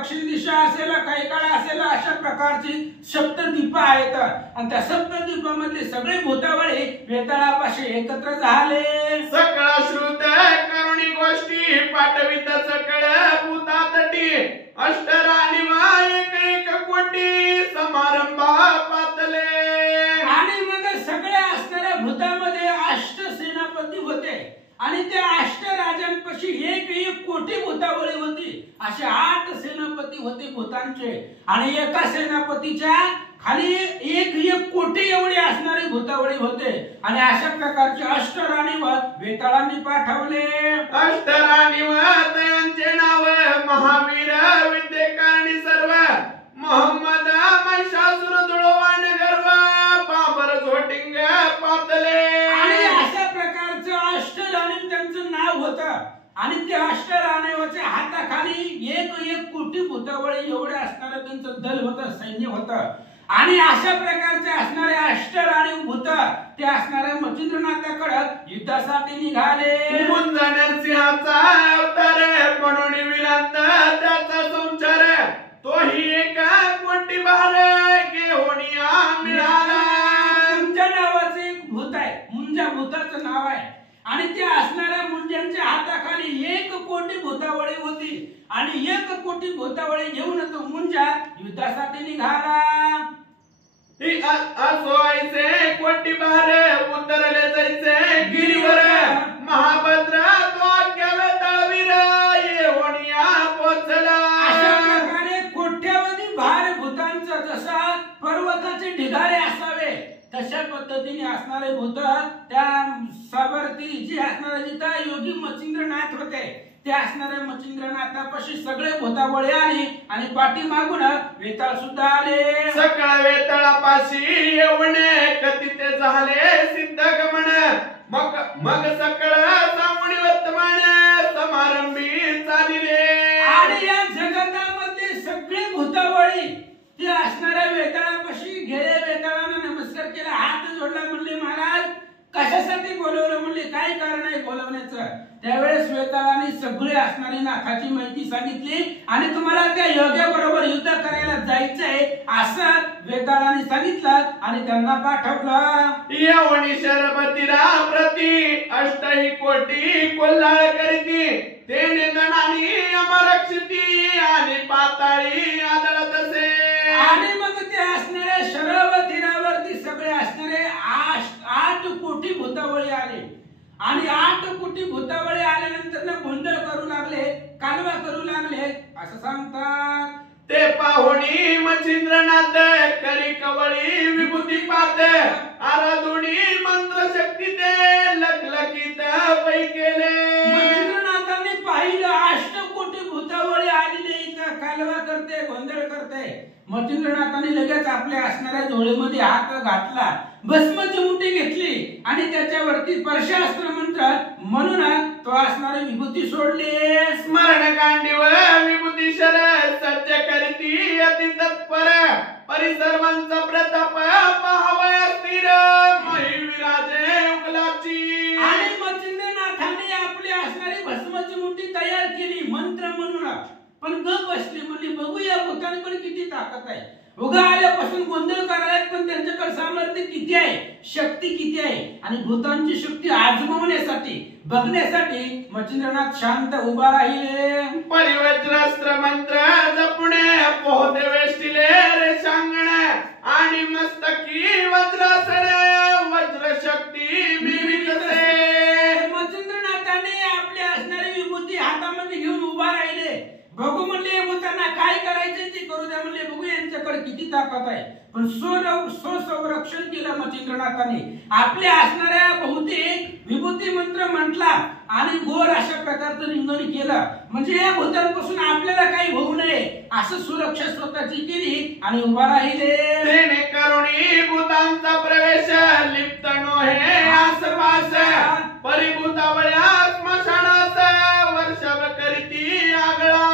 दक्षिण दिशा असेल, काही काळ असेल, अशा प्रकारची सप्तद्वीप आहेत. आणि त्या सप्तद्वीपामधले सगळे भूतावळे वेताळापाशी एकत्र झाले. सकळ श्रुत करुणी गोष्टी पाठवित सकळ भूतातटी अष्टराणी एक एक कोटी समारंभा पातले. आणि मग सगळ्या असणाऱ्या भूतामध्ये अष्ट सेनापती होते आणि त्या अष्ट राजांपाशी एक एक कोटी भूतावळी होती. असे 8 सेनापती होते भूतांचे. आणि एका सेनापतीच्या खाली एक एक कोटी एवढी असणारी भूतावळी होते. आणि अशा प्रकारचे अष्टराणी व वेताळांनी पाठवले. अष्टराणी व त्यांचे नाव महावीर विद्येकारणी सर्व मोहम्मद महिषासुर दुळवाण गर्व बाबर झोटिंग पातले. आणि अशा प्रकारचं अष्टराणी त्यांचं नाव होतं. आणि त्या अष्टराणीच्या हाताखाली एक एक कोटी भूतावळी एवढे असणारं त्यांचं दल होतं, सैन्य होतं. आणि अशा प्रकारचे असणारे अष्टराणी भूत ते असणाऱ्या मच्छिंद्रनाथाकडे युद्धासाठी निघाले. मुंजण्या सिंहाचा अवतार म्हणून विरांत त्याचा संचार तोही एका कोटी भार घेऊन मिळाला. मुंजा नावाचं एक भूत आहे, मुंजा भूताचं नाव आहे. आणि त्या असणाऱ्या मुंज्यांच्या हाताखाली 1 कोटी भूतावळी होती. आणि 1 कोटी भूतावळी घेऊन तो मुंजा युद्धासाठी निघाला. असो ऐसे कोटी भार उतरले जैसे गिरीवर महाभद्र तो वेताळवीर येऊन पोचला. अशा प्रकारे कोट्यावधी भार भूतांचा जसा पर्वताचे ढिगारे असावे तशा पद्धतीने असणारे भूत त्या साबरती जी असणारे जिथं योगी मच्छिंद्रनाथ होते त्या असणाऱ्या मच्छिंद्रनाथापाशी सगळे भूतावळे आले. आणि पाठीमागून वेताळ सुद्धा आले. सकळ वेताळापाशी येऊने कथित झाले सिद्ध गमन मग सकळ सावणी वर्तमान समारंभी चालिले. आणि या जगतामध्ये सगळे भूतावळी ते असणाऱ्या वेताळापाशी गेले. वेताळानं नमस्कार केला, हात जोडला, म्हणले महाराज कशासाठी बोलवलं, म्हणले काय कारण आहे बोलवण्याचं. त्यावेळेस वेताळाने सगळे असणारी नाथाची माहिती सांगितली. आणि तुम्हाला त्या योग्याबरोबर युद्ध करायला जायचंय असं वेताळाने सांगितलं आणि त्यांना पाठवलं. येवणी शरपतीरा प्रति अष्टही कोटी कोल्हाळ करीती तेने दणानी अमरक्षिती आणि पाताळी आदळत असे. आणि मग ते असणारे शरव तीरावरती सगळे असणारे 8 कोटी भूतावळी आले. आणि 8 कोटी भूतावळी आल्यानंतर गोंधळ करू लागले, कालवा करू लागले असं सांगतात. ते पाहुणी मच्छिंद्रनाथ करी कवळी विभूती पात आराधुणी मंत्र शक्ती ते लखलखित पै केले. मच्छिंद्रनाथांनी पाहिलं 8 कोटी भूतावळी आलेले इथं कालवा करते, गोंधळ करते. मच्छिंद्रनाथांनी लगेच आपल्या असणाऱ्या झोळीमध्ये हात घातला, भस्माची मुठी घेतली आणि त्याच्यावरती परशास्त्र मंत्र म्हणून तो असणारी विभूती सोडली. स्मरण गांडीव विभूती शर सज्ज करीती अति तत्पर परिसर्वांचा प्रताप पाहावया स्थिर महिविराजे उकलाची. आणि मच्छिंद्रनाथांनी आपली असणारी भस्माची मुठी तयार केली मंत्र म्हणून. पण गप बसली, म्हणली बघूया भूतांकडे किती ताकद आहे. उगा आल्यापासून गोंधळ करायला पण त्यांच्याकडे सामर्थ्य किती आहे, शक्ती किती आहे. आणि भूतांची शक्ती आजमावण्यासाठी बघण्यासाठी मच्छिंद्रनाथ शांत उभा राहिले. परिवज्रास्त्र मंत्र जपुणे पोहते वेष्टिले रे सांगण आणि मस्तकी वज्रासन वज्र शक्ती विविधते. मच्छिंद्रनाथाने आपली असणारी विभूती हातामध्ये घेऊन उभा राहिले. बघू म्हणले भूतांना काय करायचं ते करू द्या म्हणले, बघू यांच्याकडे किती ताकद आहे. पण संरक्षण केलं मच्छिंद्रनाथाने. आपल्या असणाऱ्या बहुतेक विभूती मंत्र म्हटला आणि घोर अशा प्रकारचं रिंगण केलं, म्हणजे या भूतांपासून आपल्याला काही होऊ नये असं सुरक्षा स्वतःची केली आणि उभा राहिले. तेने करुणी भूतांचा प्रवेश लिप्त नोहे आसपास परिभूतावळ्या स्मशानास वर्षभ करीती आगळा.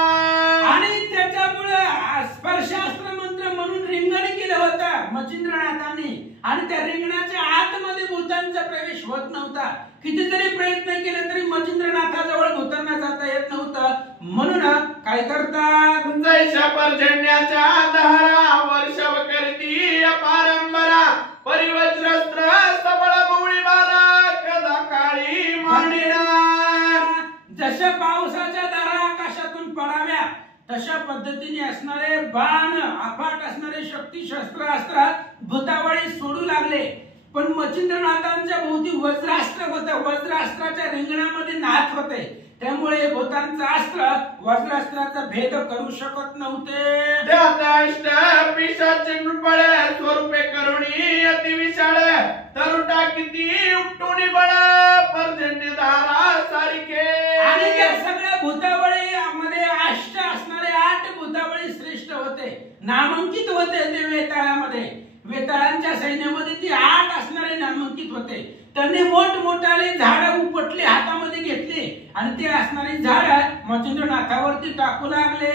आणि त्याच्यामुळे स्पर्शास्त्र मंत्र म्हणून रिंगण केलं होतं मच्छिंद्रनाथांनी. आणि त्या रिंगणाच्या आतमध्ये भूतांचा प्रवेश होत नव्हता. कितीतरी प्रयत्न केले तरी मच्छिंद्रनाथाजवळ भूतांना जाता येत नव्हतं. म्हणून काय करतात, जैशा पर्जन्याच्या दहरा वर्षव करती अपारंबरा परिवज्रस्त्र सबळ मौळी बाला कदा काळी मांडिना. जशा पावसाच्या धारा आकाशातून पडाव्या तशा पद्धतीने असणारे बाण, अफाट असणारे शक्ती शस्त्र अस्त्र भूतावळी सोडू लागले. पण मच्छिंद्रनाथांच्या भोवती वज्रास्त्र होतं. वज्रास्त्राच्या रिंगणामध्ये नाथ होते. त्यामुळे भूतांचं अस्त्र वज्रास्त्राचा भेद करू शकत नव्हते. त्यात पिशाचे नृपळ स्वरूपे करुणी अति विशाळ तरुटा किती उपटुनी बळ पर्जन्य धारा सारिके. आणि त्या सगळ्या भूतावळी मध्ये अष्ट असणारे 8 भूतावळी श्रेष्ठ होते, नामांकित होते. ते वेताळामध्ये, वेताळांच्या सैन्यामध्ये ती 8 असणारे नामांकित होते. त्यांनी मोठमोठाले झाड उपटले, हातामध्ये घेतले आणि ते असणारी झाड मच्छिंद्रनाथावरती टाकू लागले.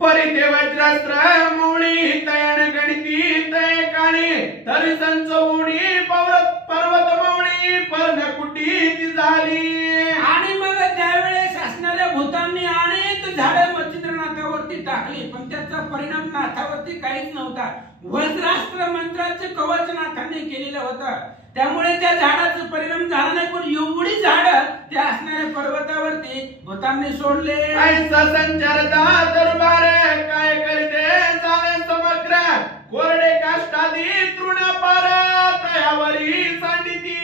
परिते वज्रास्त्र मौळी तयन गणिती तय काणी तरी संचवणी पर्वत मौळी पर्णकुटी ती झाली. आणि मग त्यावेळेस असणाऱ्या भूतांनी अनेक झाडे मच्छिंद्रनाथावरती टाकली, पण त्याचा परिणाम नाथावरती काहीच नव्हता. वज्रास्त्र मंत्राचे कवच नाथांनी केलेलं होतं, त्यामुळे त्या झाडाचा परिणाम झाला नाही. पण एवढी झाडं त्या असणाऱ्या पर्वतावरती भूतांनी सोडले. ऐसा संचारता दरबार काय करते जाणे समग्र कोरडे काष्टादी तृणपार तयावरी सांडिती.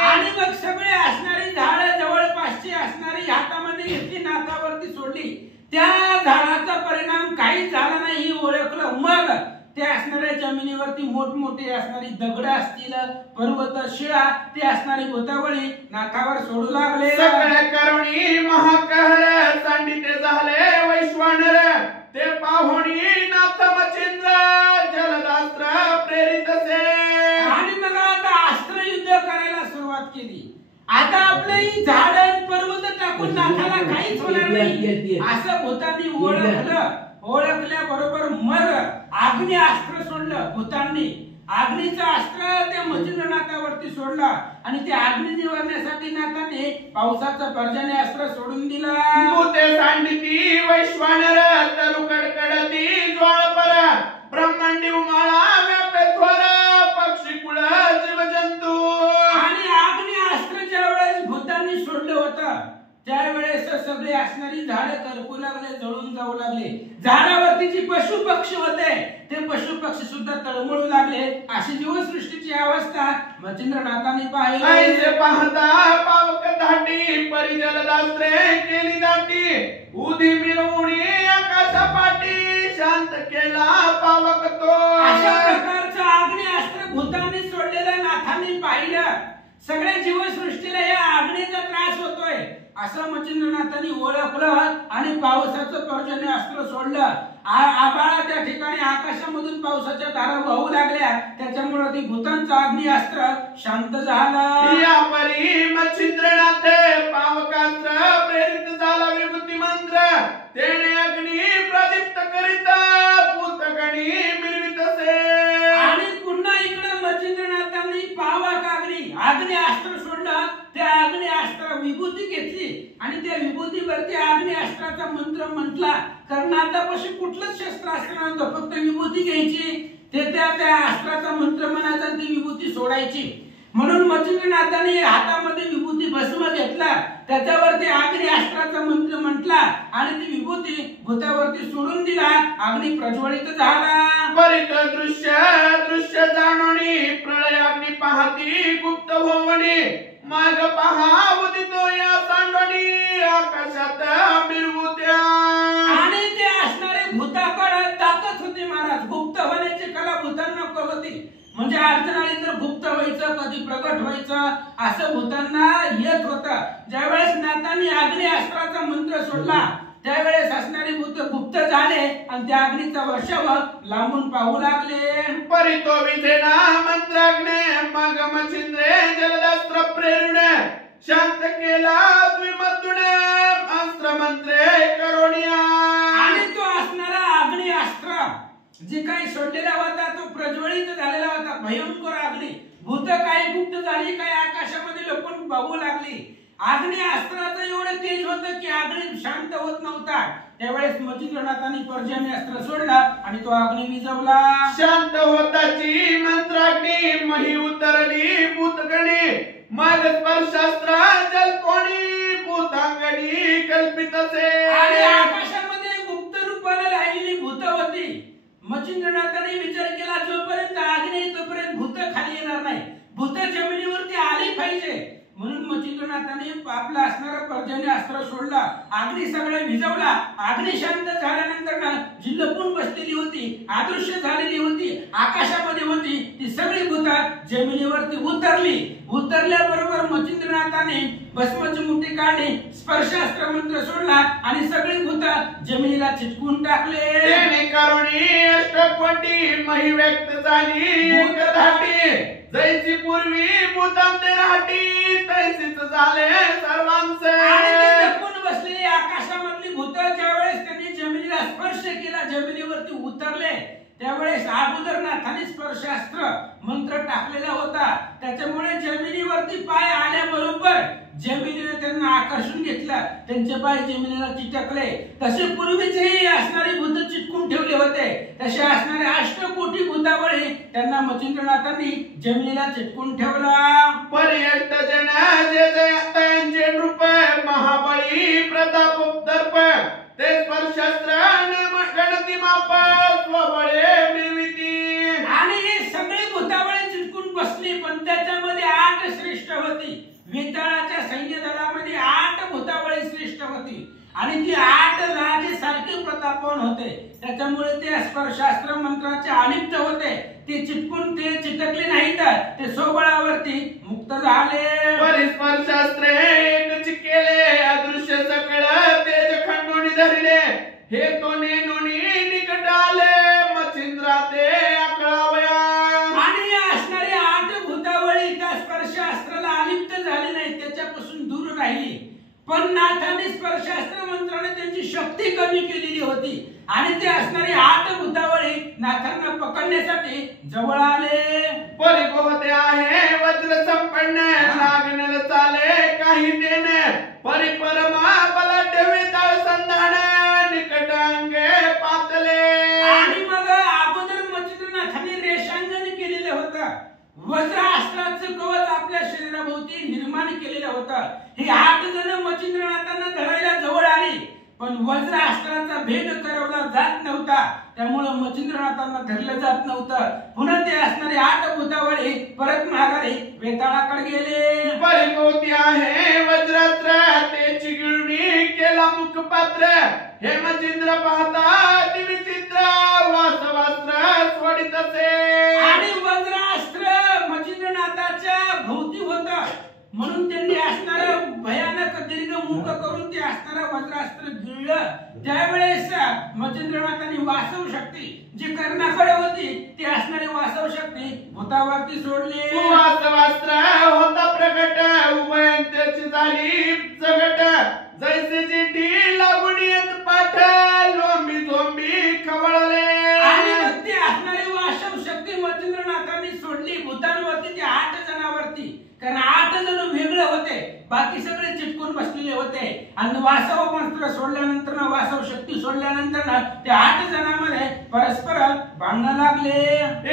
आणि मग सगळे असणारी झाडं जवळपासची असणारी हातामध्ये घेतली, नाथावरती सोडली. त्या झाडाचा परिणाम काहीच झाला नाही हे ओळखलं. मग ते असणाऱ्या जमिनीवरती मोठमोठे असणारी दगड असतील, पर्वत, शिळा, ते असणारी भूतावळी नाथावर सोडू लागले. सगळे करुणी महाकहर सांडिते झाले वैश्वानर ते पाहुणी नाथ मच्छिंद्र जलदास्त्र प्रेरित से. आणि मग आता अस्त्र युद्ध करायला सुरुवात केली. आता आपलं ही झाड पर्वत टाकून नाथाला काहीच होणार नाही असं भूतांनी ओळखलं. ओळखल्याबरोबर मग अग्नी अस्त्र सोडलं भूतांनी. अग्नीचं अस्त्र त्या मच्छिंद्रनाथावरती सोडलं आणि ते अग्नी निवारण्यासाठी नाथाने पावसाचं पर्जन्य अस्त्र सोडून दिलं. भूते सांडिती वैश्वानर तरु कडकडती ज्वाळपर ब्रह्मांडी उमाळा व्यापे थोर पक्षी कुळ जीवजंतू. आणि अग्नी अस्त्र ज्या वेळेस भूतांनी सोडलं होतं त्यावेळेस सगळे असणारी झाडे करपू लागले, जळून जाऊ लागले. झाडावरती जी पशु पक्षी होते ते पशु पक्षी सुद्धा तळमळू लागले. अशी जीवसृष्टीची अवस्था मच्छिंद्रनाथांनी पाहिली. ऐसे पाहता पावक धाटी परिजलदास्त्रे केली दाटी उदी मिरवणी आकाशापाटी शांत केला पावक तो. अशा प्रकारचं अग्निअस्त्र भूतांनी सोडलेलं नाथांनी पाहिलं. सगळ्या जीवसृष्टीला या अग्नीचा त्रास होतोय असं मच्छिंद्रनाथांनी ओळखलं आणि पावसाचं पर्जन्य अस्त्र सोडलं. आभाळा त्या ठिकाणी आकाशामधून पावसाच्या धारा वाहू लागल्या. त्याच्यामुळे ती भूतांचं अग्निअस्त्र शांत झालं. या परी मच्छिंद्रनाथ पावकास्त्र प्रेरित झाला विभूती मंत्र तेने अग्नी प्रदीप्त करीत भूतगणी मिरवित से. आणि पुन्हा इकडे मच्छिंद्रनाथांनी पावक अग्निअस्त्र सोडलं. त्या अग्निअस्त्र विभूती घेतली आणि त्या विभूतीवरती अग्निअस्त्राचा मंत्र म्हटला. कारण आतापाशी कुठलंच शस्त्र असणार नव्हतं, फक्त विभूती घ्यायची, ते त्या अस्त्राचा मंत्र म्हणायचा, ती विभूती सोडायची. म्हणून मच्छिंद्रनाथांनी हातामध्ये विभूती भस्म घेतला, त्याच्यावरती अग्निअस्त्राचा मंत्र म्हटला आणि ती विभूती भूतावरती सोडून दिला. अग्नी प्रज्वलित झाला. परित दृश्य जाणोनी प्रळय अग्नी पाहती गुप्त भवनी माग पहा उदितो या सांडोनी आकाशात मिरवूत्या. आणि ते असणारे भूताकडे ताकद होती महाराज. गुप्त होण्याची कला भूतांना होती. म्हणजे अडचण आली तर गुप्त व्हायचं, कधी प्रगट व्हायचं असं भूतांना येत होतं. ज्यावेळेस नाथांनी अग्निअस्त्राचा मंत्र सोडला त्यावेळेस असणारे भूत गुप्त झाले आणि त्या अग्नीचा वर्षाव लांबून पाहू लागले. परितो विधेना मंत्राग्ने मग मच्छिंद्रे जलदास्त्र प्रेरुण शांत केला द्विमतुण अस्त्र मंत्रे करोनिया. आणि तो असणारा अग्निअस्त्र जे काही सोडलेला होता तो प्रज्वलित झालेला होता, भयंकर अग्नी. भूत काय गुप्त झाली, काय आकाशामध्ये लपून बघू लागली. अग्नी अस्त्राचं एवढं तेज होतं की अग्नी शांत होत नव्हता. त्यावेळेस मच्छिंद्रनाथांनी पर्जन्य अस्त्र सोडला आणि तो अग्नी विझवला. शांत होताची मंत्राग्नी मही उतरली भूतगणी. मग स्पर्शास्त्र जलकोणी भूतांगणी कल्पितसे. आणि आकाशामध्ये गुप्त रूपाने राहिलेली भूत होती. मच्छिंद्रनाथांनी विचार केला जोपर्यंत अग्नी आहे तोपर्यंत भूत खाली येणार नाही, भूत जमिनीवरती आली पाहिजे. म्हणून मच्छिंद्रनाथांनी आपला असणारा पर्जन्य अस्त्र सोडला, अग्नी सगळं विझवला. अग्नी शांत झाल्यानंतर ना जी लपून बसलेली होती, अदृश्य झालेली होती, आकाशामध्ये होती, ती सगळी भूत जमिनीवरती उतरली. उतरल्याबरोबर मच्छिंद्रनाथाने भस्माची मुठी काढली, स्पर्शास्त्र मंत्र सोडला आणि सगळी भूत जमिनीला चिटकून टाकले. त्याने करुणी अष्टकोटी मही व्यक्त झाली भूतधाटी. जैसी पूर्वी भूतांते राहटी तैसीच झाले सर्वांचे. लपून बसलेली आकाशामधली भूत ज्यावेळेस त्यांनी जमिनीला स्पर्श केला, जमिनीवरती उतरले, त्यावेळेस अगोदर नाथाने स्पर्शास्त्र मंत्र टाकलेला होता. त्याच्यामुळे जमिनीवरती पाय आल्याबरोबर जमिनीने त्यांना आकर्षून घेतलं, त्यांचे पाय जमिनीला चिटकले. तसे पूर्वीचेही असणारे भूत चिटकून ठेवले होते, तसे असणारे अष्टकोटी भूतावळी त्यांना मच्छिंद्रनाथांनी जमिनीला चिटकून ठेवला. पर्यंत जन जे जयंचे नृप महाबळी प्रताप दर्प. ते स्पर्शास्त्र गणती माप स्वबळे मिळविती. आणि हे सगळे भूतावळी चिटकून बसली, पण त्याच्यामध्ये 8 श्रेष्ठ होती. वेताळाच्या सैन्य दलामध्ये 8 भूतावळी श्रेष्ठ होती आणि ती 8 राजे सारखे प्रतापवान होते. त्याच्यामुळे ते स्पर्शास्त्र मंत्राचे अलिप्त होते. ते चिटकून ते चिटकले नाही तर ते सोबळावरती मुक्त झाले. परिस्पर्शास्त्रे एकच केले अदृश्य सकळ तेज खंडोनी धरले. हे तो नेनोनी निकट आले मच्छिंद्रा ते अकळावया. आणि असणारे 8 भूतावळी त्या स्पर्शास्त्राला अलिप्त झाले नाही, त्याच्यापासून दूर राहिली. पण नाथाने स्पर्शास्त्र मंत्राने त्यांची शक्ती कमी केलेली होती आणि ते असणारे 8 भूतावळी नाथांना पकडण्यासाठी जवळ आले. परिपोहते आहे वज्र संपन्न लागणल चाले काही देणे. परिपरमा बलाढ्य वेताळ संधान निकट अंगे पातले. आणि मग अगोदर मच्छिंद्रनाथांनी रेषांगण केलेलं होतं. वज्रास्त्राचं कवच आपल्या शरीराभोवती निर्माण केलेलं होतं. हे 8 जण मच्छिंद्रनाथांना धरायला जवळ आली, पण वज्रास्त्राचा भेद करवला जात नव्हता. त्यामुळे मच्छिंद्रनाथांना धरलं जात नव्हतं. पुन्हा ते असणारे 8 भूतावळी परत माघारी वेताळाकडे गेले. परिपोती आहे वज्रास्त्र त्याची गिळणी केला मुखपात्र. हे मच्छिंद्र पाहता दिविचित्र वासवास्त्र सोडितसे. आणि वज्रास्त्र मच्छिंद्रनाथाच्या भोवती होतं, म्हणून त्यांनी असणारा भयानक दीर्घ मुख करून ते असणारा वज्रास्त्र गिळलं. त्यावेळेस मच्छिंद्रनाथांनी वासव शक्ती जी कर्णाकडे होती ती असणारी वासव शक्ती भूतावरती सोडली. वासवास्त्र होता प्रगट उभयंत्याची झाली जगट. जैसे चिठी लागून येत पाठ लोंबी झोंबी खवळले. आणि मग ती असणारी वासव शक्ती मच्छिंद्रनाथांनी सोडली भूतांवरती, त्या 8 जणांवरती. कारण 8 जण वेगळे होते, बाकी सगळे चिटकून बसलेले होते. आणि वासव मंत्र सोडल्यानंतर, वासव शक्ती सोडल्यानंतर त्या 8 जणांमध्ये परस्पर भांडण लागले.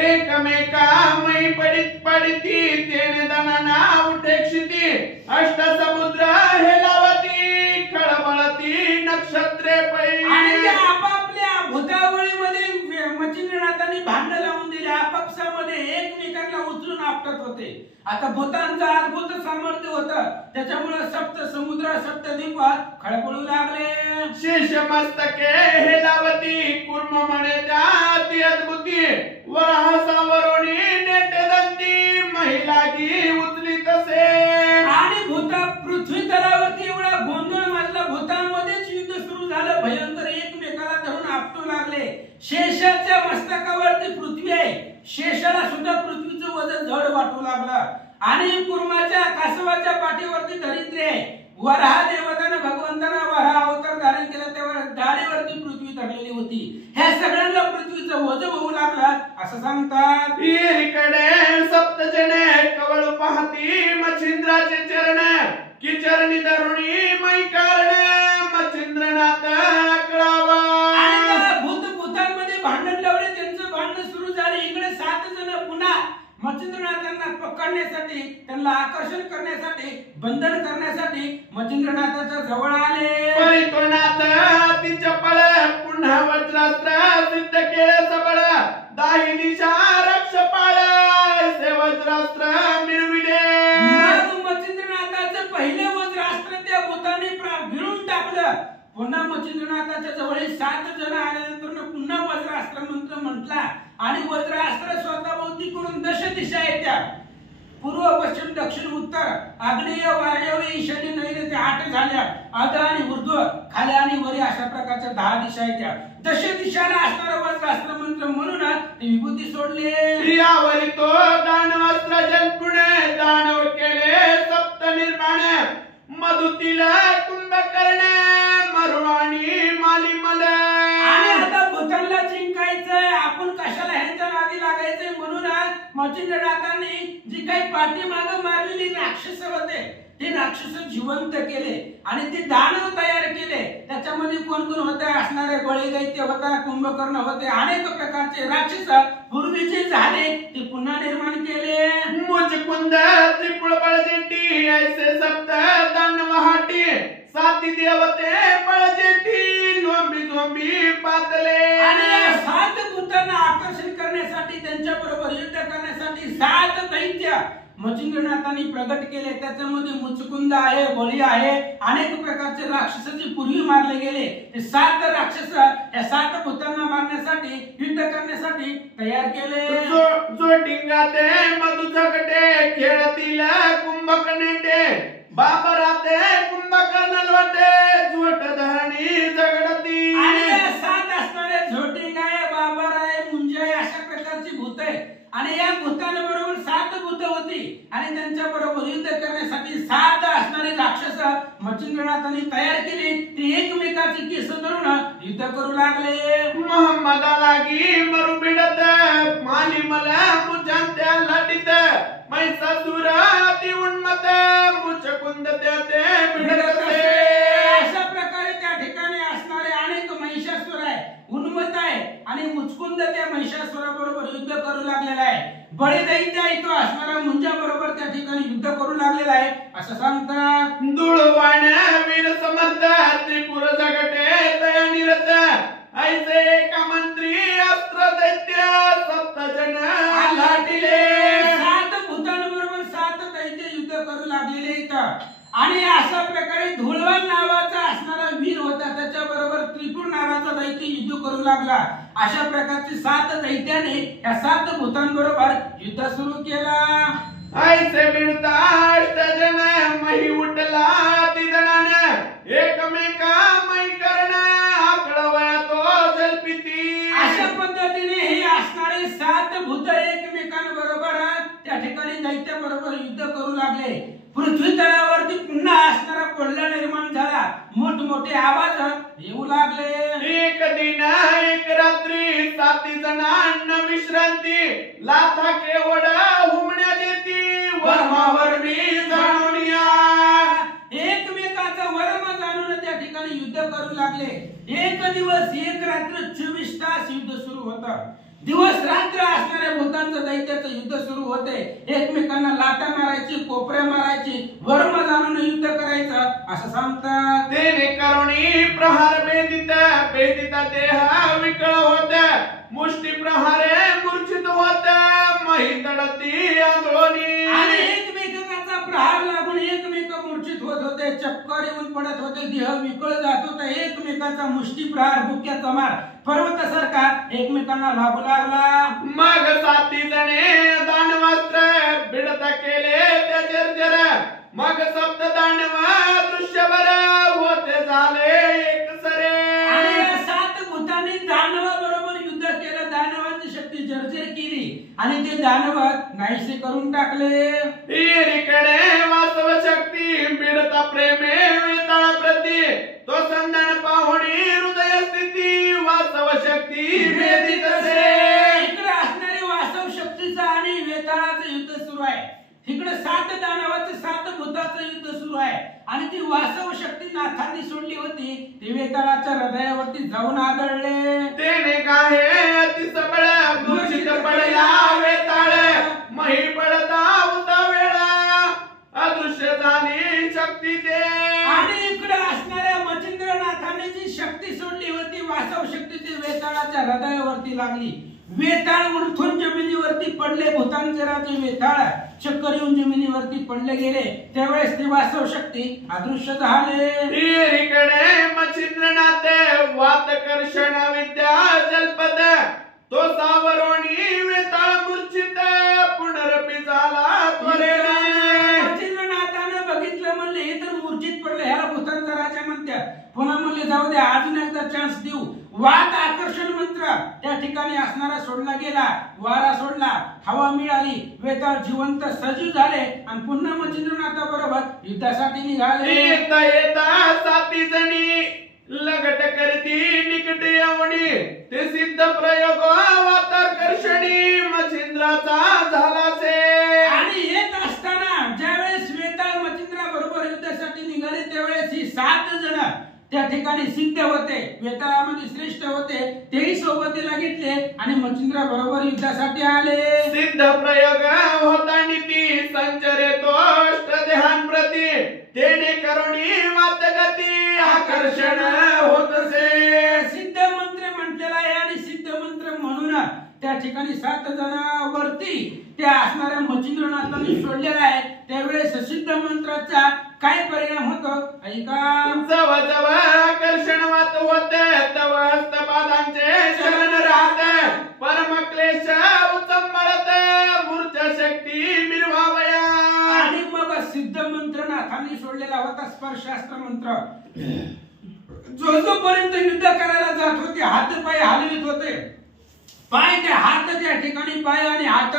एकमेकामयी पडित पडिती तेने दनाना उठे क्षिती. अष्ट समुद्र हेलावती खळबळती नक्षत्रे पै. आणि त्या आपापल्या भूतावळीमध्ये मच्छिंद्रनाथांनी भांडण लावून दिले. आपापसामध्ये एकमेकांना उचलून आपटत होते. आता भूतांचं अद्भुत सामर्थ्य होतं, त्याच्यामुळे सप्त समुद्र सप्तद्वीप खळबळू लागले. शेष मस्तके हेलावती कुर्म म्हणे त्या अति अद्भुती. वराहसावरोणी नेटे दंती महिलागी उचली तसे. आणि भूता पृथ्वी तलावरती एवढा गोंधळ माजला. भूतांमध्येच युद्ध सुरू झालं भयंकर. एकमेकाला धरून आपटू लागले. शेषाच्या मस्तकावरती पृथ्वी आहे, शेषाला सुद्धा पृथ्वीचं वजन जड वाटू लागलं. आणि कुर्माच्या कासवाच्या पाठीवरती धरित्री आहे. वराह देवतानं भगवंतानं वराह अवतार धारण केला, तेव्हा गाडीवरती पृथ्वी धरलेली होती. ह्या सगळ्यांना पृथ्वीचं वज होऊ लागला असं सांगतात. इकडे सप्तजने कवळ पाहती मच्छिंद्राचे चरण की चरणी धरुणी मै कारण मच्छिंद्रनाथ कळावा. भूतांमध्ये भांडण लावले, त्यांचं भांडण सुरू झाले. इकडे 7 जण पुन्हा मच्छिंद्रनाथांना पकडण्यासाठी, त्यांना आकर्षण करण्यासाठी, बंधन करण्यासाठी मच्छिंद्रनाथाच्या जवळ आले. परितोनाथ ती चपळ पुन्हा वज्रास्त्र सिद्ध केले सबळ दाही दिशा रक्ष पाळ से वज्रास्त्र मिळविले. मच्छिंद्रनाथाचं पहिले वज्रास्त्र त्या भूतांनी भिळून टाकलं. पुन्हा मच्छिंद्रनाथाच्या जवळ 7 जण आल्यानंतर पुन्हा वज्रास्त्र मंत्र म्हटला आणि वज्रास्त्र स्वतःभोवती करून 10 दिशा येत्या. पूर्व, पश्चिम, दक्षिण, उत्तर, आग्नेय, वायव्य, ईशान्य, नैऋत्य 8 झाल्या. अध आणि ऊर्ध्व, खाली आणि वरी अशा प्रकारच्या 10 दिशा येत्या. 10 दिशाला असणारा वज्रास्त्र मंत्र म्हणून ती विभूती सोडली. यावरी तो दानवास्त्र जलपुणे दानव केले सप्त निर्माण मधुतीला कुंभकर्ण मरुवाणी मालिमल. आणि आता भूतानला जिंकायचंय, आपण कशाला ह्यांच्या नादी लागायचंय म्हणून मच्छिंद्रनाथांनी जी काही पाठीमागं मारलेली राक्षस होते ते राक्षस जिवंत केले आणि ते दानव तयार केले. त्याच्यामध्ये कोण कोण होते असणारे बळी दैत्य होता, कुंभकर्ण होते, अनेक प्रकारचे राक्षस पूर्वीचे झाले ते पुन्हा निर्माण केले. मुचकुंद त्रिपुळ बळजेटी ऐसे सप्त दानव हाटी 7 देवते बळजेटी लोंबी झोंबी पातले. आणि 7 भूतांना आकर्षण करण्यासाठी, त्यांच्या बरोबर युद्ध करण्यासाठी 7 दैत्य मच्छिंद्रनाथांनी प्रगट केले. त्याच्यामध्ये मुचकुंद आहे, बळी आहे, अनेक प्रकारचे राक्षसाचे पूर्वी मारले गेले. ते 7 राक्षस या 7 भूतांना मारण्यासाठी, युद्ध करण्यासाठी तयार केले. जो डिंगाते मधु झगटे खेळतील कुंभकर्णेटे बाबराते कुंभकर्ण लोटे झोट धरणी झगडती. आणि 7 असणारे झोटिंग आहे, बाबर आहे, मुंजा आहे, अशा प्रकारची भूत आहे. आणि या भूतांबरोबर 7 भूत होती आणि त्यांच्या बरोबर युद्ध करण्यासाठी 7 असणारे राक्षस मच्छिंद्रनाथांनी तयार केली. ते एकमेकाची केस धरून युद्ध करू लागले. मोहम्मदा लागी मरु बिडत मालिमला मुजांत्या लाटीत मैसासुर अति उन्मत मुचकुंद त्याते बिडकसे. अशा प्रकारे त्या ठिकाणी असणारे अनेक महिषासुर आहे, उन्मत आहे आणि मुचकुंद त्या महिषासुराबरोबर युद्ध करू लागलेला आहे. बळी दैत्य आहे तो असणारा मुंजा बरोबर त्या ठिकाणी युद्ध करू लागलेला आहे असं सांगतात. दुळवाण वीर समर्थ त्रिपुर जगटे तया निरत ऐसे का मंत्री अस्त्र दैत्य 7 जण आलाटिले. 7 भूतांबरोबर 7 दैत्य युद्ध करू लागलेले आहेत. आणि अशा प्रकारे धुळवान नावाचा असणारा वीर होता, त्याच्या बरोबर त्रिपुर नावाचा दैत्य युद्ध करू लागला. अशा प्रकारचे 7 दैत्याने या 7 भूतांबरोबर युद्ध सुरू केला. ऐसे बिडता 8 जण मही उठला तिजणान एकमेका मै करण आकळवया तो जलपिती. अशा पद्धतीने हे असणारे 7 भूत एकमेकांबरोबर त्या ठिकाणी दैत्याबरोबर युद्ध करू लागले. पृथ्वी तळावरती पुन्हा असणारा कोल्हा निर्माण झाला, मोठमोठे आवाज येऊ लागले. एक दिन एक रात्री 7 जणांना विश्रांती लाथा केवड हुमण्या देती वर्मावरमी जाणून या. एकमेकाचा वर्म जाणून त्या ठिकाणी युद्ध करू लागले. एक दिवस एक रात्र 24 तास युद्ध सुरू होतं. दिवस रात्र असणाऱ्या भूतांचं दैत्याचं युद्ध सुरू होते. एकमेकांना लाटा मारायची, कोपऱ्या मारायची, वर्म जाणून युद्ध करायचं असं सांगतात. तेने करुणी प्रहार बेदित बेदित देह विकळ होत मुष्टी प्रहारे मूर्छित होत मही तडती आंदोलनी. आणि एकमेकांचा प्रहार लागून एकमेक मूर्छित होत होते, चक्कर येऊन पडत होते, देह विकळ जात होता. एकमेकाचा मुष्टी प्रहार, बुक्याचा मार पर्वतासारखा एकमेकांना लागू लागला. मग 7 जणे दानवास्त्र बिडत केले त्या जर्जर मग सप्त दानव दृश्यवर होते झाले एक सरे. आणि 7 भूतांनी दानवाबरोबर युद्ध केलं, दानवांची शक्ती जर्जर केली आणि ते दानव नाहीसे करून टाकले. इकडे वास्तव शक्ती बिडता प्रेमे वेताळ प्रती तो संधान पाहुणी हृदय स्थिती भेदी तसे. इकडे असणारी वास्तव शक्तीचं आणि वेताळाचं युद्ध सुरू आहे. इकडे 7 दानवाचं 7 भूताचं युद्ध सुरू आहे आणि ती वास्तव शक्ती नाथांनी सोडली होती. ती वेताळाच्या हृदयावरती जाऊन आदळले. तेने गाहे अति सबळ मूर्छित पडला वेताळ. मही पडता होता वेळा अदृश्य झाली शक्ती ते. आणि इकडे असणाऱ्या मच्छिंद्रनाथाने जी शक्ती सोडली होती वास्तव शक्ती ती वेताळाच्या हृदयावरती लागली. वेताळ उलथून जमिनीवरती पडले. भूतांचे राजे वेताळ चक्कर येऊन जमिनीवरती पडले गेले. त्यावेळेस ती वास्तव शक्ती अदृश्य झाले. इकडे मच्छिंद्रनाथ वातकर्षण विद्या जलपद तो सावरोणी वेताळ मूर्छित पुनरपी झाला त्वरेने. मच्छिंद्रनाथाने बघितलं म्हणले हे तर मूर्छित पडले. ह्याला भूतांचा राजा म्हणतात. पुन्हा म्हणले जाऊ दे अजून एकदा चान्स देऊ. वात आकर्षण मंत्र त्या ठिकाणी असणारा सोडला गेला. वारा सोडला. हवा मिळाली. वेताळ जिवंत सजीव झाले आणि पुन्हा मच्छिंद्रनाथा बरोबर युद्धासाठी निघाले. येता येता 7 जणी लगट करती निकट येवणी ते सिद्ध प्रयोग वाताकर्षणी मच्छिंद्राचा झाला से. आणि येत असताना ज्यावेळेस वेताळ मच्छिंद्रा बरोबर युद्धासाठी निघाले त्यावेळेस ही 7 जण त्या ठिकाणी सिद्ध होते. वेताळामध्ये श्रेष्ठ होते. तेही सोबतीला घेतले आणि मच्छिंद्रा बरोबर युद्धासाठी आले. सिद्ध प्रयोग होता नीती संचरे तोष्ट देहान प्रती तेने करुणी वातगती आकर्षण होतसे. सिद्ध मंत्र म्हटलेला आहे आणि सिद्ध मंत्र म्हणून त्या ठिकाणी 7 जणांवरती त्या असणाऱ्या मच्छिंद्रनाथांनी सोडलेला आहे. त्यावेळेस सिद्ध मंत्राचा काय परिणाम होतो ऐका. जव जव आकर्षण वात होते तव हस्तपादांचे शरण राहत परम क्लेश उचंबळत मूर्छा शक्ती मिरवावया. आणि मग सिद्ध मंत्र नाथांनी सोडलेला होता स्पर्शास्त्र मंत्र. जो पर्यंत युद्ध करायला जात होते हात पाय हलवित होते. पाय ते हात त्या ठिकाणी पाय आणि हात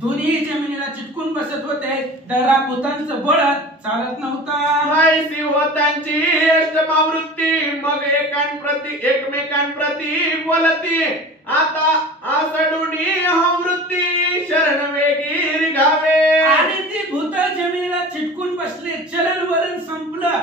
दोन्ही जमिनीला चिटकून बसत होते. दरा भूतांचं बळ चालत नव्हता. माहिती होतांची अष्टमावृत्ती मग एकमेकांप्रती बोलती आता आसडुनी वृत्ती शरण वेगी रिघावे. आणि ती भूत जमिनीला चिटकून बसले. चलन वलन संपलं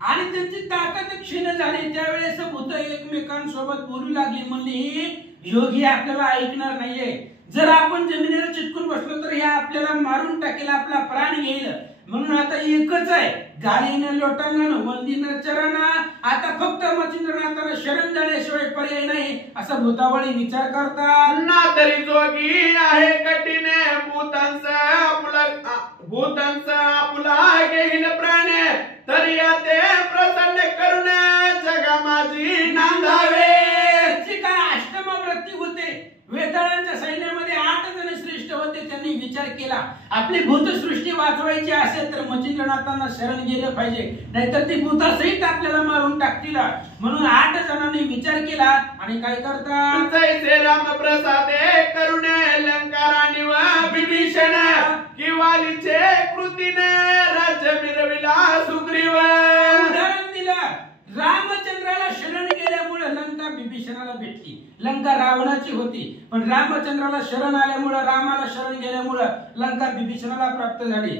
आणि त्यांची ताकद क्षीण झाली. त्यावेळेस भूत एकमेकांसोबत बोलू लागली. म्हणली योगी आपल्याला ऐकणार नाहीये. जर आपण जमिनीला चिटकून बसलो तर हे आपल्याला मारून टाकेल. आपला प्राण घेईल. म्हणून आता एकच आहे गालीनं लोटांगण वंदीनं चरणा. आता फक्त मच्छिंद्रनाथाला शरण जाण्याशिवाय पर्याय नाही असं भूतावळी विचार करतात. ना तरी जोगी आहे कठीण भूतांचा आपुला घेईल प्राण तरी ते प्रसन्न करून जगा माझी नांदावे. काय अष्टमावृत्ती होते. वेताळांच्या सैन्यामध्ये 8 जण श्रेष्ठ होते. त्यांनी विचार केला आपली भूतसृष्टी वाचवायची असेल तर मच्छिंद्रनाथांना शरण गेलं पाहिजे. नाहीतर ती भूतासहित आपल्याला मारून टाकतील. म्हणून 8 जणांनी विचार केला आणि काय करतात जैसे राम प्रसादे करुण लंकाराणी व विभीषण किवालीचे कृतीने राज्य मिरविला सुग्रीव. उदाहरण दिलं. रामचंद्राला शरण गेल्यामुळे लंका विभीषणाला भेटली. लंका रावणाची होती पण रामचंद्राला शरण आल्यामुळे रामाला शरण गेल्यामुळे लंका विभीषणाला प्राप्त झाली.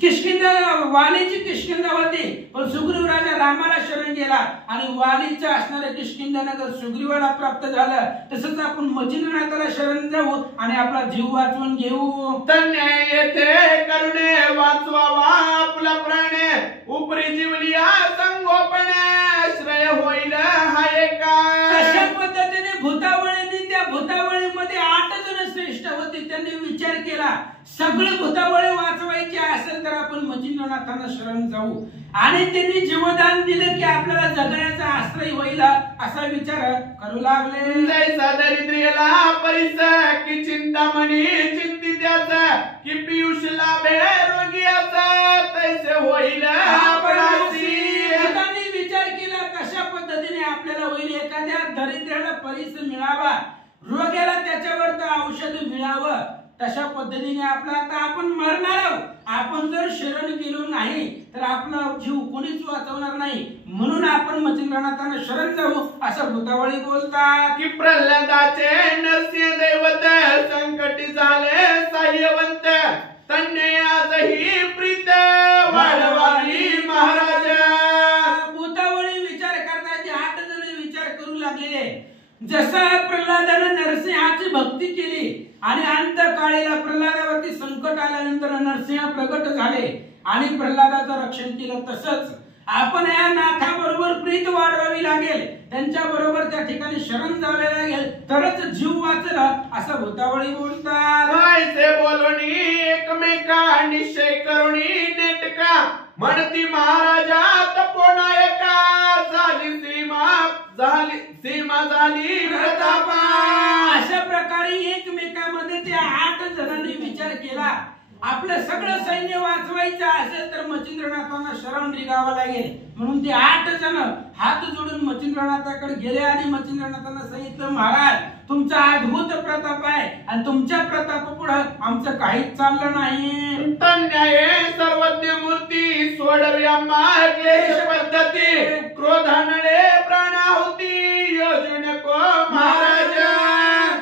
किष्किंधा वालीची किष्किंधा होती पण सुग्रीव राजा रामाला शरण गेला आणि वालीचं असणारे किष्किंधा नगर सुग्रीवाला प्राप्त झालं. तसंच आपण मच्छिंद्रनाथाला शरण जाऊ आणि आपला जीव वाचवून घेऊ. तन्य येथे करुणे वाचवावा आपला प्राण उपरी जीवलिया संगोपन श्रेय होईल हा एका. अशा पद्धतीने भूतावळीने त्या भूतावळीमध्ये 8 जण श्रेष्ठ होते. त्यांनी विचार केला सगळे भूतावळे वाचवायचे असेल तर आपण मच्छिंद्रनाथांना शरण जाऊ. आणि त्यांनी जीवदान दिलं की आपल्याला जगण्याचा आश्रय होईल असा विचार करू लागले. जैसा दरिद्र्याला परिस की चिंतामणी चिंतित्याचा की पियुष लाभे रोगियाचा तैसे होईल आपणासी. त्यांनी विचार केला कशा पद्धतीने आपल्याला होईल. एखाद्या दरिद्र्याला परिस मिळावा रोग्याला त्याच्यावर औषध मिळावं तशा पद्धतीने आपला आता आपण मरणार आहोत. आपण जर शरण गेलो नाही तर आपला जीव कोणीच वाचवणार नाही. म्हणून आपण मच्छिंद्रनाथांना शरण जाऊ असं भूतावळी बोलतात. की प्रल्हादाचे नरसिंह दैवत संकटी झाले साह्यवंत तन्ने आजही प्रीत वाढवावी महाराज. भूतावळी विचार करण्याचे 8 जण विचार करू लागले. जसं प्रल्हादानं नरसिंहाची भक्ती केली आणि अंतकाळीला प्रल्हादावरती संकट आल्यानंतर नरसिंह प्रगट झाले आणि प्रल्हादाचं रक्षण केलं, तसंच आपण या नाथाबरोबर प्रीत वाढवावी लागेल, त्यांच्या बरोबर त्या ठिकाणी शरण जावे लागेल, तरच जीव वाचला असं भूतावळी बोलतात. ऐसे बोलणी एकमेका निश्चय करुणी नेटका म्हणती महाराजा तपोनायका सीमा झाली प्रतापा. अशा प्रकारे एकमेकांमध्ये त्या 8 जणांनी विचार केला. आपलं सगळं सैन्य वाचवायचं असेल तर मच्छिंद्रनाथांना शरण निघावं लागेल. म्हणून ते 8 जण हात जोडून मच्छिंद्रनाथाकडे गेले आणि मच्छिंद्रनाथांना सांगितलं, महाराज तुमचा अद्भुत प्रताप आहे आणि तुमच्या प्रतापापुढे आमचं काहीच चाललं नाही. तन्याये सर्वज्ञ मूर्ती सोडव्या क्लेश पद्धती क्रोधानळे प्राणाहुती योजू नको महाराज.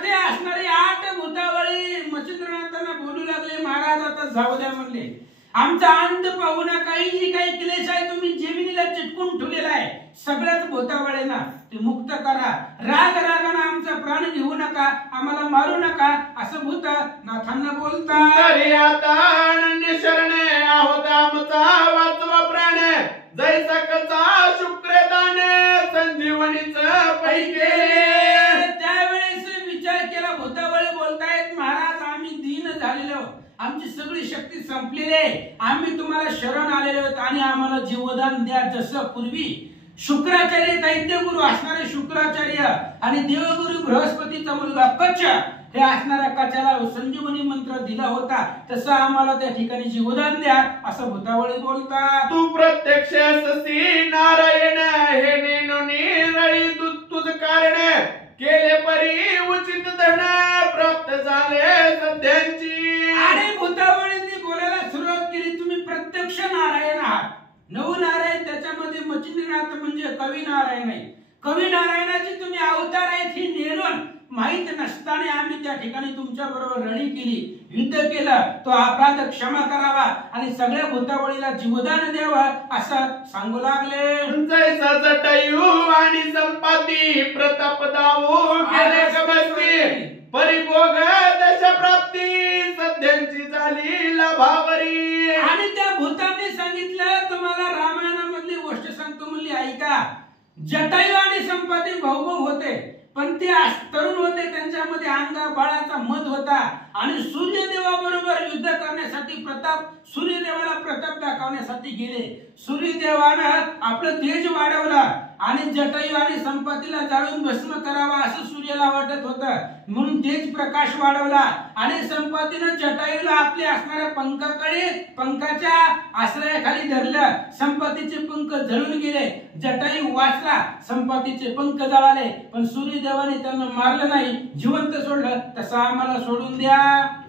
ते असणारे 8 भूतावळी मच्छिंद्रनाथांना बोलू लागले, महाराज आता जाऊ द्या म्हणले. आमचा अंत पाहू नका. काही क्लेश आहे तुम्ही जमिनीला चिटकून ठेवलेला आहे सगळ्याच भूतावळींना ते मुक्त करा. रागानं आमचा प्राण घेऊ नका, आम्हाला मारू नका असं भूतनाथांना बोलतात. तरी आता अनन्य शरणे आहोत आमचा वाचवा प्राण जैसा कचा शुक्रदान संजीवनीच पैके. त्यावेळेस विचार केला. भूतावळी बोलतायत, महाराज आम्ही दीन झालेलो, आमची सगळी शक्ती संपलेली आहे, आम्ही तुम्हाला शरण आलेलो आहोत आणि आम्हाला जीवदान द्या. जसं पूर्वी शुक्राचार्य दैत्यगुरु असणारे शुक्राचार्य आणि देवगुरु बृहस्पतीचा मुलगा कच हे असणाऱ्या कचाला संजीवनी मंत्र दिला होता, तसं आम्हाला त्या ठिकाणी जीवदान द्या असं भूतावळी बोलतात. तू प्रत्यक्ष असती नारायण हे नेनोनी रळी तुझ कारण केले परी उचित धन प्राप्त झाले सध्यांची. आणि भूतावळींनी बोलायला सुरुवात केली, तुम्ही प्रत्यक्ष नारायण आहात. नऊ नारायण त्याच्यामध्ये मच्छिंद्रनाथ म्हणजे कवी नारायण आहे. कवी नारायणाची तुम्ही अवतार आहेत ही नेणून माहित नसताना आम्ही त्या ठिकाणी तुमच्या बरोबर रणी केली, युद्ध केलं, तो अपराध क्षमा करावा आणि सगळ्या भूतावळीला जीवदान द्यावं असं सांगू लागले. जैसा जटायू आणि संपाती प्रताप दावू गेले कबस्ती परिभोग दश प्राप्ती सध्यांची झाली लाभावरी. आणि त्या भूतांनी सांगितलं, तुम्हाला रामायणामधली गोष्ट सांगतो म्हणली ऐका. जटायू आणि संपाती भाऊ होते, पण ते तरुण होते, त्यांच्यामध्ये अंगा बाळाचा मध होता आणि सूर्यदेवाबरोबर युद्ध करण्यासाठी सूर्यदेवाला प्रताप दाखवण्यासाठी गेले. सूर्यदेवानं आपलं तेज वाढवलं आणि जटायू आणि संपत्तीला जाळून भस्म करावा असं सूर्याला वाटत होतं, म्हणून तेज प्रकाश वाढवला आणि संपत्तीनं जटायूला आपले असणाऱ्या पंखाच्या आश्रयाखाली धरलं. संपत्तीचे पंख जळून गेले, जटायू वाचला, संपत्तीचे पंख जळाले, पण सूर्यदेवाने त्यांना मारलं नाही, जिवंत सोडलं. तसं आम्हाला सोडून द्या.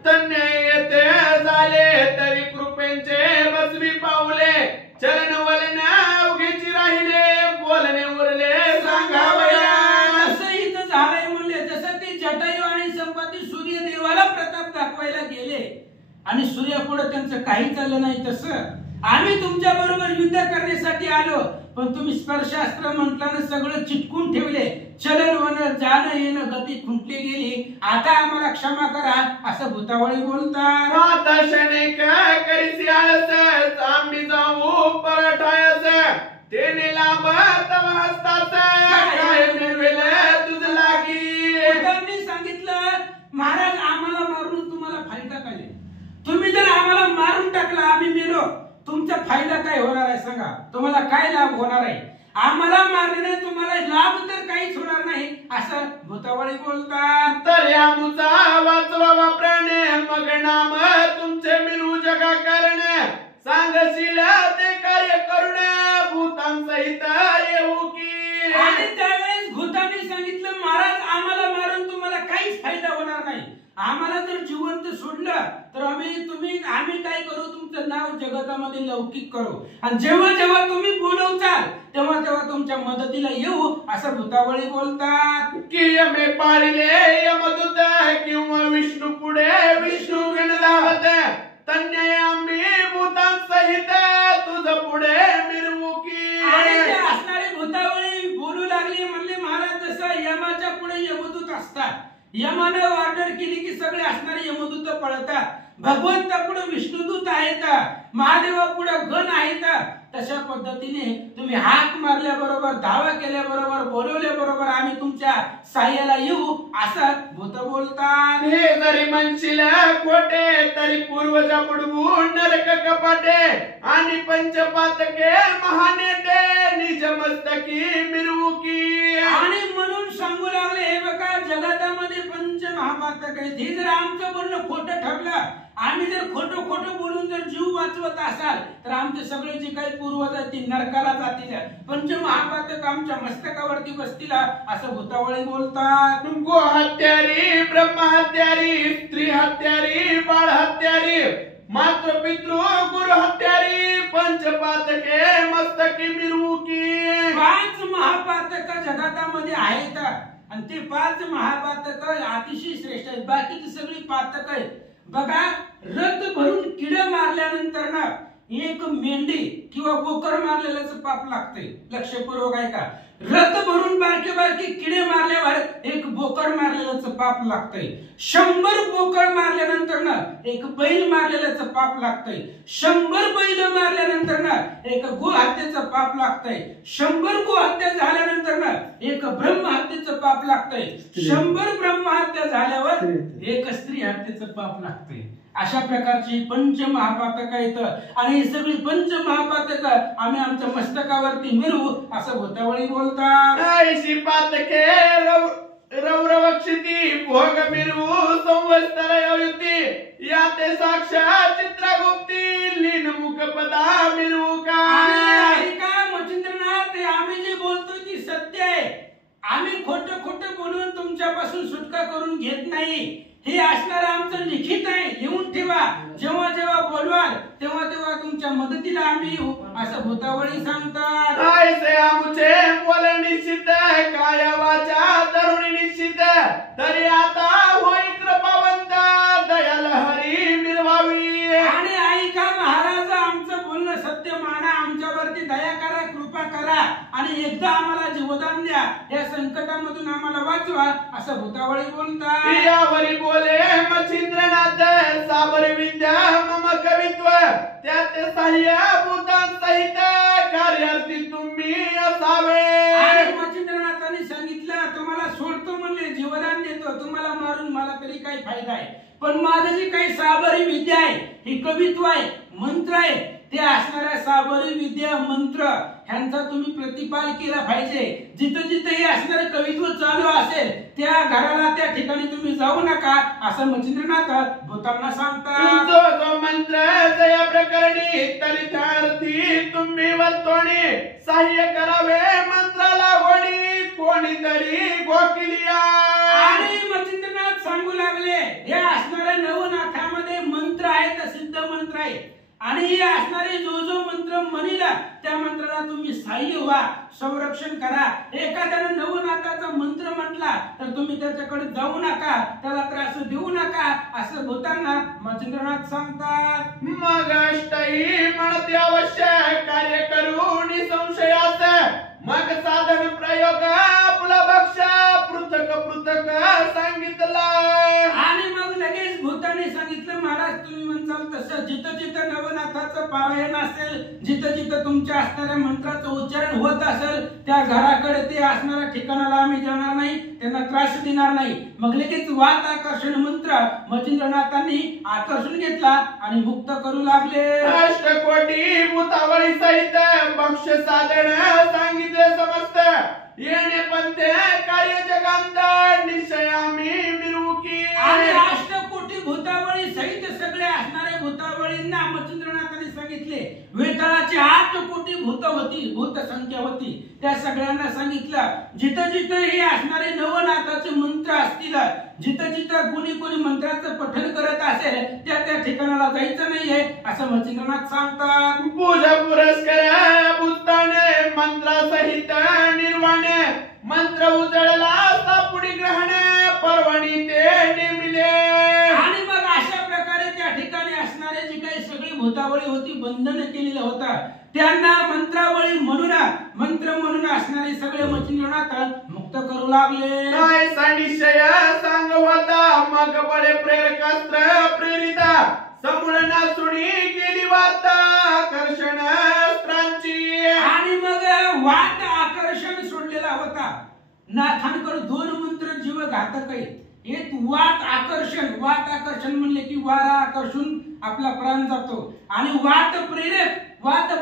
तन्ने येते झाले तरी कृपेचे बसवी पावले चरण वलन अवघेची राहिले बोलणे उरले सांगावया. असं इथं झालंय म्हणले. जसं ते जटायू आणि संपत्ती सूर्यदेवाला प्रताप दाखवायला गेले आणि सूर्यापुढे त्यांचं काही चाललं नाही, तसं आम्ही तुमच्या बरोबर युद्ध करण्यासाठी आलो, पण तुम्ही स्पर्शास्त्र म्हटल्यानं सगळं चिटकून ठेवले, चलन वन जाणं येणं गती खुंटली गेली, आता आम्हाला क्षमा करा असं भूतावळी बोलतात. आता क्षणिक करीसी आळस आम्ही जाऊ परठायस तेने लांब तव हस्तात काय मिळवेल तुझ लागी. भूतांनी सांगितलं, महाराज आम्हाला मारून तुम्हाला फायदा काय? तुम्ही जर आम्हाला मारून टाकला, आम्ही मेलो, तुमचा फायदा काय होणार आहे सांगा? तुम्हाला काय लाभ होणार आहे? आम्हाला मारल्याने तुम्हाला लाभ तर काहीच होणार नाही असं भूतावळी बोलतात. तर या मुचा वाचवा प्राण मग नाम तुमचे मिळू जगा कारण सांगशील ते कार्य करून भूतांसहित येऊ की. आणि त्यावेळेस भूतांनी सांगितलं, महाराज आम्हाला मारून तुम्हाला काहीच फायदा होणार नाही, आम्हाला जर जिवंत सोडलं फुटलं तर आम्ही काय करू, तुमचं नाव जगतामध्ये लौकिक करू, आणि जेव्हा जेव्हा तुम्ही बोलवचाल तेव्हा तेव्हा तुमच्या मदतीला येऊ असं भूतावळी बोलतात. की यमे पाळले यमदूत किंवा विष्णू पुढे विष्णू गण धावत, तन्मय आम्ही भूतांसहित तुझ पुढे मिरवुकी. आणि ते असणारे भूतावळी बोलू लागली, म्हणले महाराज जसं यमाच्या पुढे यमदूत असतात, यमानं ऑर्डर केली की सगळे असणारे यमदूत पळतात, भगवंतापुढे विष्णुदूत आहेत, महादेवापुढे गण आहेत, तशा पद्धतीने तुम्ही हाक मारल्याबरोबर, धावा केल्याबरोबर, बोलवल्याबरोबर आम्ही तुमच्या साह्याला येऊ असं भूत बोलतात. हे जरी म्हणशील खोटे तरी पूर्वजा बुडवून नरक कपाटे, आणि पंचपातके महानेते निज मस्तकी मिरवुकी. आणि म्हणून सांगू लागले, हे बघा जगतामध्ये पंच महापातक आहेत, हे जर आमचं बोलणं खोटं ठरलं, आम्ही जर खोटं बोलून जर जीव वाचवत असाल तर आमचे सगळे जे काही पूर्वज आहेत ते नरकाला जातील, पंच महापातक आमच्या मस्तकावरती बसतील असं भूतावळी बोलतात. गो हत्यारी, ब्रह्म हत्यारी, स्त्री हत्यारी, बाळ हत्यारी, मातृ पितृ गुरु हत्यारी, पंचपातके मस्तकी मिरवुकी. 5 महापातक जगतामध्ये आहेत, आणि ते 5 महापातक अतिशय श्रेष्ठ आहेत, बाकीची सगळी पातक आहेत. बघा, रथ भरून किड मारल्यानंतर ना एक मेंढी किंवा बोकर मारलेल्याचं पाप लागतंय. लक्षपूर्वक ऐका, रथ भरून बारके किडे मारल्यावर एक बोकड मारलेल्याचं पाप लागतंय. 100 बोकड मारल्यानंतर ना एक बैल मारलेल्याचं पाप लागतंय. 100 बैल मारल्यानंतर ना एक गोहत्येचं पाप लागतंय. 100 गोहत्या झाल्यानंतर ना एक ब्रह्महत्येचं पाप लागतंय. 100 ब्रह्महत्या झाल्यावर एक स्त्री हत्येचं पाप लागतंय. अशा प्रकारची पंच महापातक आहेत, आणि ही सगळी पंच महापातक आम्ही आमच्या मस्तकावरती मिरवू असं भूतावळी बोलतात. ऐशी पातके रौरवक्षिती भोग मिरवू संवत्सर युती, या ते साक्षात चित्रगुप्ती लीन मुखपदा मिरवू का. मच्छिंद्रनाथ, आम्ही जे बोलतोय ती सत्य आहे, आम्ही खोटं बोलून तुमच्यापासून सुटका करून घेत नाही. हे असणार आमचं लिखित आहे, लिहून ठेवा. जेव्हा जेव्हा बोलवाल तेव्हा तेव्हा तुमच्या मदतीला आम्ही येऊ असं भूतावळी सांगतात. ऐसे आमुचे बोल निश्चित, काय वाचा तरुणी निश्चित, तरी आता होई कृपावंत दयाल हरी मिरवावी. आणि ऐका महाराज, आमचं बोलणं सत्य माना, आमच्यावरती दया करा, कृपा करा, आणि एकदा आम्हाला जीवदान द्या, या संकटामधून आम्हाला वाचवा असं भूतावळी बोलतात. यावरी बोले मच्छिंद्रनाथ, साबर विद्या मम कवित्व, त्यात साह्य भूतांसहित कार्यार्थी तुम्ही असावे. आणि मच्छिंद्रनाथांनी सांगितलं, तुम्हाला सोडतो म्हणले, जीवदान देतो, तुम्हाला मारून मला तरी काही फायदा आहे, पण माझं जी काही साबरी विद्या आहे, ही कवित्व आहे, मंत्र आहे, ते असणाऱ्या साबरी विद्या मंत्र ह्यांचा तुम्ही प्रतिपाल केला पाहिजे. जिथं जिथं हे असणारे कवित्व चालू असेल त्या घराला, त्या ठिकाणी तुम्ही जाऊ नका असं मच्छिंद्रनाथ भूतांना सांगतात. जो मंत्र जया प्रकरणी तरितार्थी तुम्ही वर्तोणी, साह्य करावे मंत्राला गोडी कोणीतरी गोकिलिया. आणि मच्छिंद्रनाथ सांगू लागले, हे असणाऱ्या नवनाथामध्ये मंत्र आहेत, सिद्ध मंत्र आहे, आणि हे असणारे जो मंत्र म्हणीला त्या मंत्राला तुम्ही साह्य व्हा, संरक्षण करा. एखाद्याने नवनाथाचा मंत्र म्हटला तर तुम्ही त्याच्याकडे जाऊ नका, त्याला त्रास देऊ नका असं भूतांना मच्छिंद्रनाथ सांगतात. मग अष्टही म्हणते अवश्य कार्य करून संशयास, मग साधन प्रयोग आपला भक्ष पृथक सांगितला. आणि मग लगेच भूताने सांगितलं, महाराज तुम्ही म्हणताल तसं जिथं जिथं नवनाथाचं पारायण असेल, जिथं जिथं तुमच्या असणाऱ्या मंत्राचं उच्चारण होत असेल त्या घराकडे, ते असणाऱ्या ठिकाणाला आम्ही जाणार नाही, त्यांना त्रास देणार नाही. मग लगेच वात आकर्षण मंत्र मच्छिंद्रनाथांनी आकर्षण घेतला आणि मुक्त करू लागले. अष्टकोटी भूतावळी सहित भक्ष साधन सांगितले समस्त, येणे पंथे कार्य जगांत निश्चय आम्ही मिरवुकी. आणि अष्टकोटी भूतावळी सहित सगळे असणारे भूतावळींना मच्छिंद्रनाथांनी सांगितले, वेताळाचे अशी 8 कोटी भूत होती, भूत संख्या होती. त्या सगळ्यांना सांगितलं जिथं जिथं हे असणारे नवनाथाचे मंत्र असतील, जिथं जिथं कोणी मंत्राचं पठण करत असेल त्या त्या ठिकाणाला जायचं नाहीये असं मच्छिंद्रनाथ सांगतात. पूजा पुरस्कार भूताने मंत्रासहित निर्वाणे मंत्र उजळला सापुडी ग्रहण परवानी ते नेमिले. आणि मग अशा प्रकारे त्या ठिकाणी असणारे जी काही सगळी भूतावळी होती, बंधन केलेलं होता, त्यांना मंत्रावळी म्हणून मंत्र म्हणून असणारे सगळे मच्छिंद्रनाथ मुक्त करू लागले. काय निश्चय सांग होता मग बळे प्रेरकास्त्र प्रेरिता समूळ नासुडी गेली वार्ता आकर्षण अस्त्रांची. आणि मग वाट आकर्षण सोडलेला होता. नाथांकडे 2 मंत्र जीव घातक आहेत. एक वाट आकर्षण म्हणले की वारा आकर्षून आपला प्राण जातो, आणि वाट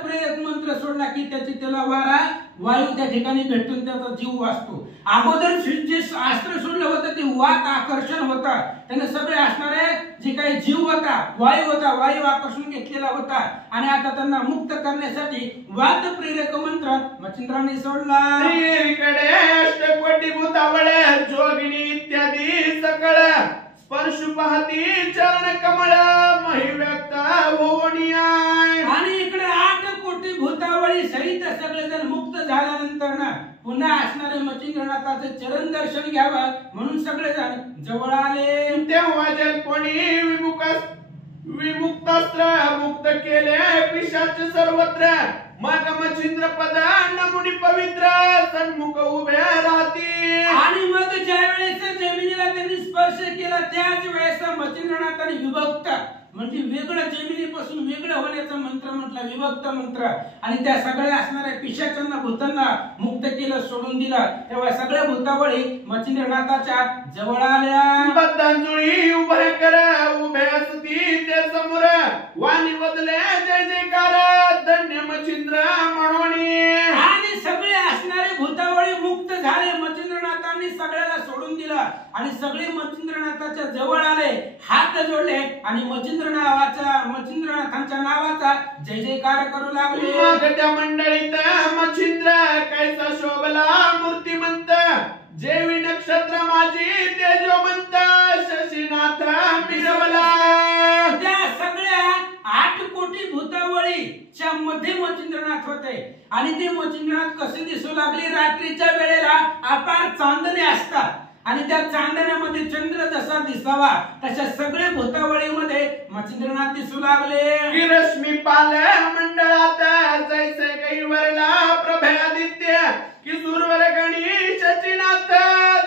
प्रेरक मंत्र सोडला की त्याला वारा वायू त्या ठिकाणी भेटून त्याचा जीव वाचतो. अगोदर जे अस्त्र सोडलं होतं ते वात आकर्षण होता, त्याने सगळे असणारे जे काही जीव होता, वायू आकर्षून घेतलेला होता, आणि आता त्यांना मुक्त करण्यासाठी वात प्रेरक मंत्र मच्छिंद्राने सोडला. अष्टकोटी भूतावळे जोगिनी इत्यादी सकळ स्पर्श पाहती चरण कमळ महिव्यक्त होवणी. आणि इकडे 8 कोटी भूतावळी सहित सगळेजण मुक्त झाल्यानंतर ना पुन्हा असणारे मच्छिंद्रनाथाचे चरण दर्शन घ्यावं म्हणून सगळेजण जवळ आले. तेव्हा जलकोणी विमुक्तास्त्र मुक्त केले पिशाच सर्वत्र मग मच्छिंद्र पद नमुनी पवित्र सन्मुख उभे राहती. आणि मग ज्या वेळेस जमिनीला त्यांनी स्पर्श केला त्याच वेळेस मच्छिंद्रनाथाने विभक्त म्हणजे वेगळं जमिनीपासून वेगळं होण्याचा मंत्र म्हटला, विभक्त मंत्र. आणि त्या सगळ्या असणाऱ्या पिशाचांना भूतांना मुक्त केलं, सोडून दिलं. तेव्हा सगळ्या भूतावळी मच्छिंद्रनाथाच्या जवळ आल्या. बद्धांजुळी उभे कर उभे असती ते समोर वाणी बदले जय जयकार धन्य मच्छिंद्र म्हणोनी. आणि सगळे असणारे भूतावळी मुक्त झाले. मच्छिंद्रनाथांनी सगळ्याला सोडून दिलं आणि सगळे मच्छिंद्रनाथाच्या जवळ आले, हात जोडले आणि मच्छिंद्रनाथांच्या नावाचा जय जयकार करू लागले. मग त्या मंडळीत मच्छिंद्र कैसा शोभला मूर्तिमंत जेवी नक्षत्र माझी तेजोमंत शशीनाथ मिरवला. त्या सगळ्या 8 कोटी भूतावळीच्या मध्ये मच्छिंद्रनाथ होते. आणि ते मच्छिंद्रनाथ कसे दिसू लागले, रात्रीच्या वेळेला अपार चांदणे असतात आणि त्या चांदण्यामध्ये चंद्र जसा दिसावा तशा सगळे भूतावळीमध्ये मच्छिंद्रनाथ दिसू लागले. की रश्मी पाल मंडळात जैसे कैवरला प्रभे आदित्य की सूर्यवर गणेशाची नाथ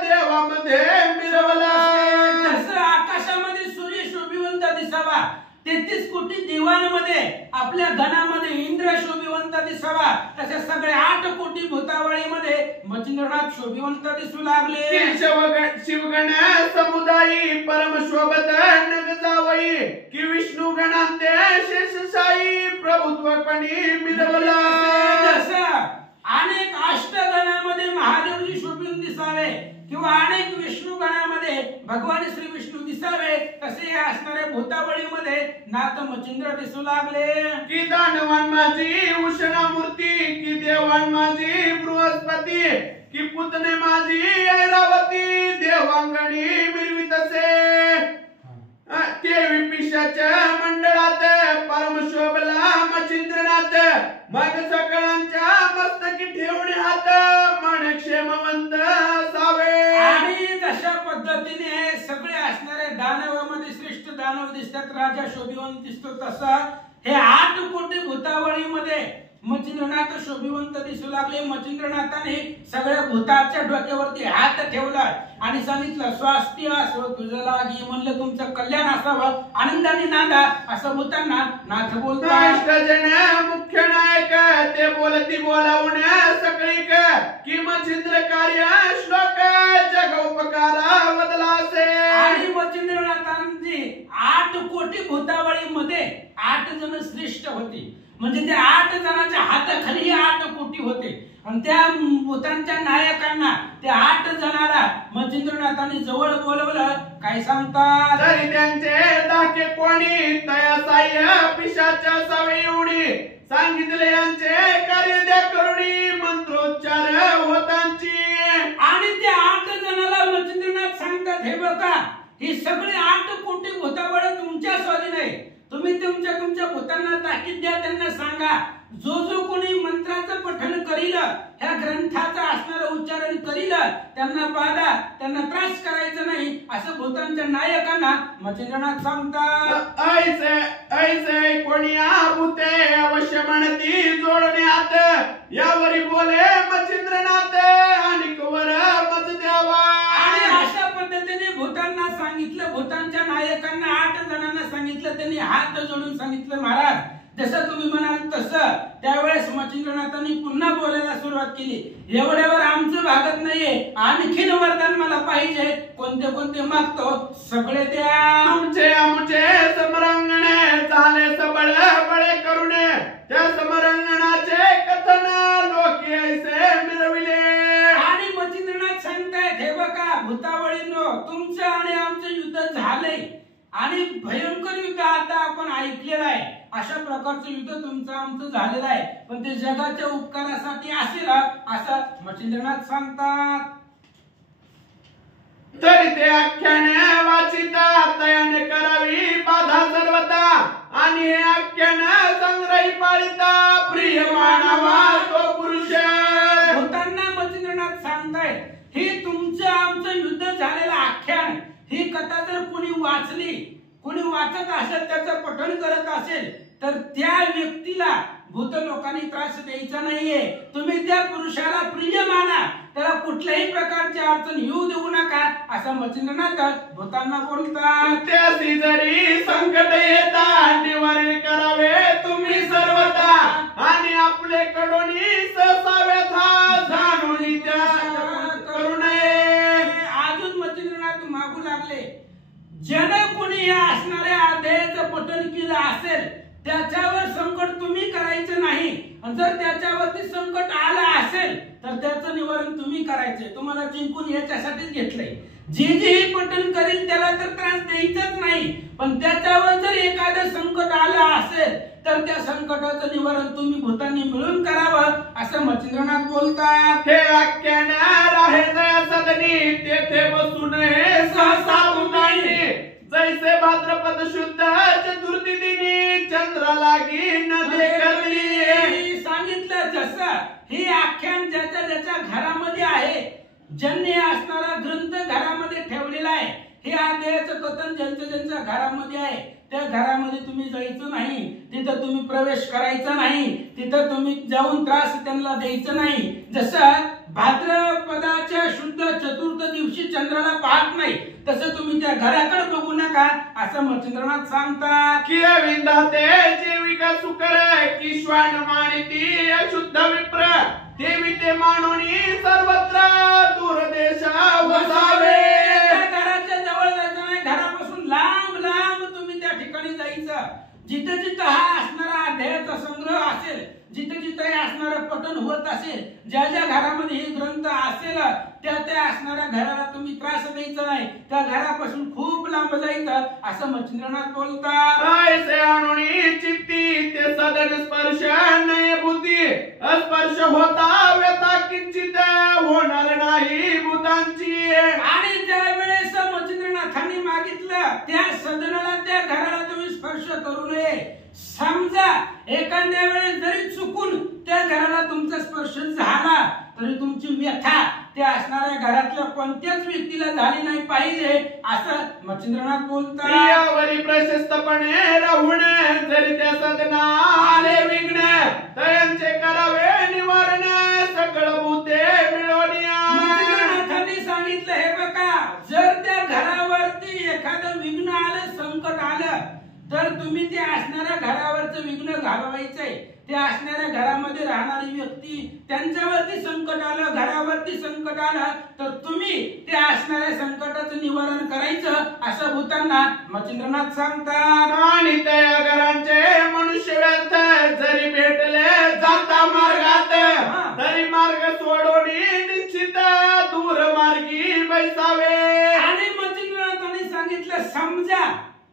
देवामध्ये मिरवला. जसं आकाशामध्ये सूर्य शोभिवंत दिसावा 33 कोटी देवांमध्ये आपल्या गणामध्ये इंद्र शोभिवंत दिसावा तशा सगळ्या 8 कोटी भूतावळीमध्ये मच्छिंद्रनाथ शोभिवंत दिसू लागले. शिवगण समुदायी परम शोभत नग जावई की विष्णू गणांते शेषशाही प्रभुत्वपणी मिरवला. जसं अनेक अष्टगणामध्ये महादेवजी शोभून दिसावे किंवा अनेक विष्णू गणामध्ये भगवान श्री विष्णू दिसावे तसे या असणाऱ्या भूतावळीमध्ये नाथ मच्छिंद्र दिसू लागले. की दानवान माझी उष्णा मूर्ती की देवान माझी बृहस्पती की पुतणे माझी ऐरावती देवांगणी मिरवित असे. देवी पिशाच्या मंडळात परम शोभला मच्छिंद्रनाथ मग सकळांच्या मस्तकी ठेवणे हात मन क्षेमवंत असावे. आणि तशा पद्धतीने सगळे असणारे दानवामध्ये श्रेष्ठ दानव दिसतात, राजा शोभिवंत दिसतो. तसा हे 8 कोटी भूतावळीमध्ये मच्छिंद्रनाथ शोभिवंत दिसू लागले. मच्छिंद्रनाथाने सगळ्या भूताच्या डोक्यावरती हात ठेवला आणि सांगितलं स्वास्थ्य असो तुझं लागी, म्हणलं तुमचं कल्याण असावं, आनंदाने नांदा असं भूतांना नाथ बोलतात. मुख्य नायक ते बोलती बोलावून सकळीक की मच्छिंद्र कार्य श्लोक जग उपकारा बदला असे. आणि मच्छिंद्रनाथांची 8 कोटी भूतावळीमध्ये 8 जण श्रेष्ठ होते. म्हणजे त्या 8 जणांच्या हाताखाली 8 कोटी होते आणि त्या भूतांच्या नायकांना त्या 8 जणाला मच्छिंद्रनाथांनी जवळ बोलवलं. काय सांगतात, तरी त्यांचे धाके कोणी तया साह्य पिशाच्या सवयी उडी सांगितले यांचे कार्य द्या करुणी मंत्रोच्चार होतांची. आणि त्या 8 जणाला मच्छिंद्रनाथ सांगतात, हे बघा ही सगळी 8 कोटी भूताबळ तुमच्या स्वाधीन आहे. तुम्ही तुमच्या भूतांना ताकीद द्या, त्यांना सांगा जो जो कोणी मंत्राचं पठण करील, ह्या ग्रंथाचा असणारा उच्चारण करील, त्यांना बाधा, त्यांना त्रास करायचा नाही असं भूतांच्या नायकांना मच्छिंद्रनाथ सांगतात. ऐसे कोणी भूते अवश्य म्हणती जोडण्यात यावरी बोले मच्छिंद्रनाथ आणि कवर मत द्यावा. आणि अशा पद्धतीने भूतांना सांगितलं, भूतांच्या नायकांना 8 जणांना सांगितलं, त्यांनी हात जोडून सांगितलं, महाराज जसं तुम्ही म्हणाल तसं. त्यावेळेस मच्छिंद्रनाथांनी पुन्हा बोलायला सुरुवात केली, एवढ्यावर आमचं भागत नाहीये, आणखीन वरदान मला पाहिजे. कोणते कोणते मागतो सगळे द्या. तुमचे आमचे समरांगणे झाले सबळ बळे करुणे त्या समरांगणाचे कथन लोक ऐसे मिळविले. आणि मच्छिंद्रनाथ सांगतायत, हे बघा भूतावळीनो, तुमचं आणि आमचं युद्ध झालंय आणि भयंकर युद्ध आता आपण ऐकलेलं आहे. अशा प्रकारचं युद्ध तुमचं आमचं झालेलं आहे, पण ते जगाच्या उपकारासाठी असेल असं मच्छिंद्रनाथ सांगतात. तरी ते आख्याने वाचिता तयाने करावी बाधा सर्वता आणि हे आख्यान संग्रही पाळिता प्रिय मानावा तो पुरुष. भूतांना मच्छिंद्रनाथ सांगतायत, ही तुमचं आमचं युद्ध झालेलं आख्यान, ही कथा जर कोणी वाचली, कोणी वाचत असेल, त्याचं पठण करत असेल, तर त्या व्यक्तीला भूत लोकांनी त्रास द्यायचा नाहीये. तुम्ही त्या पुरुषाला प्रिय माना, त्याला कुठल्याही प्रकारची अडचण येऊ देऊ नका असं मच्छिंद्रनाथ भूतांना बोलतात. त्यासी जरी संकट येता निवारण करावे तुम्ही सर्वता आणि आपले कडोनी सहसाव्यथा जाणून त्या करू नये. अजून मच्छिंद्रनाथ मागू लागले, ज्यानं कोणी या असणाऱ्या अध्यायाचं पठण केलं असेल त्याच्यावर संकट तुम्ही करायचं नाही, आणि जर त्याच्यावरती संकट आलं असेल तर त्याचं निवारण तुम्ही करायचंय. तुम्हाला जिंकून याच्यासाठीच घेतलंय. जे जे पठण करेल त्याला तर त्रास द्यायचाच नाही, पण त्याच्यावर जर एखादं संकट आलं असेल तर त्या संकटाचं निवारण तुम्ही भूतांनी मिळून करावं असं मच्छिंद्रनाथ बोलतात. हे आख्यान राहे सदनी तेथे बसू नये सहसा भूतांनी जैसे भाद्रपद शुद्ध चतुर्थी दिनी चंद्र लागी न देखली. सांगितलं जसं हे आख्यान ज्याच्या ज्याच्या घरामध्ये आहे, ज्यांनी असणारा ग्रंथ घरामध्ये ठेवलेला आहे, हे अध्यायाचं कथन ज्यांच्या ज्यांच्या घरामध्ये आहे त्या घरामध्ये तुम्ही जायचं नाही, तिथं तुम्ही प्रवेश करायचा नाही, तिथं तुम्ही जाऊन त्रास त्यांना द्यायचा नाही. जसं भाद्रपदाच्या शुद्ध चतुर्थ दिवशी चंद्राला पाहत नाही तसं तुम्ही त्या घराकडे बघू नका असं मच्छिंद्रनाथ सांगतात. की विंदाते जीविका सुकर की श्वान मानिती अशुद्ध विप्र देवी ते मानोनी सर्वत्र दूर देशा वसावे. घराच्या जवळ जायचं नाही, घरापासून लांब लांब तुम्ही त्या ठिकाणी जायचं. जिथे जिथे हा असणारा अध्यायाचा संग्रह असेल, जिथे जिथे असणारं पठण होत असेल, ज्या ज्या घरामध्ये हे ग्रंथ असेल त्या त्या असणाऱ्या घराला तुम्ही त्रास द्यायचा नाही, त्या घरापासून खूप लांब जायचं असं मच्छिंद्रनाथ बोलतात. ऐसे आणोनी चित्ती ते सदन स्पर्श नये बुद्धी स्पर्श होता व्यथा किंचित होणार नाही भूतांची. आणि ज्या वेळेस मच्छिंद्रनाथांनी मागितलं त्या सदनाला, त्या घराला तुम्ही स्पर्श करू नये. समजा एखाद्या वेळेस जरी चुकून त्या घराला तुमचा स्पर्श झाला तरी तुमची व्यथा त्या असणाऱ्या घरातल्या कोणत्याच व्यक्तीला झाली नाही पाहिजे असं मच्छिंद्रनाथ बोलतात. यावरी प्रशस्तपणे राहून जरी त्या सदना आले विघ्न तयांचे करावे निवारण सकळ भूते मिळवनिया. मच्छिंद्रनाथांनी सांगितलं, हे बघा जर त्या घरावरती एखादं विघ्न आलं, संकट आलं, तर तुम्ही त्या असणाऱ्या घरावरचं विघ्न घालवायचंय. त्या असणाऱ्या घरामध्ये राहणारी व्यक्ती, त्यांच्यावरती संकट आलं, घरावरती संकट आलं, तर तुम्ही त्या असणाऱ्या संकटाचं निवारण करायचं असं भूतांना मच्छिंद्रनाथ सांगतात. आणि त्या घरांचे मनुष्य व्यर्थ जरी भेटले जाता मार्गात तरी मार्ग सोडोनी निश्चित दूर मार्गी बैसावे. आणि मच्छिंद्रनाथांनी सांगितलं, समजा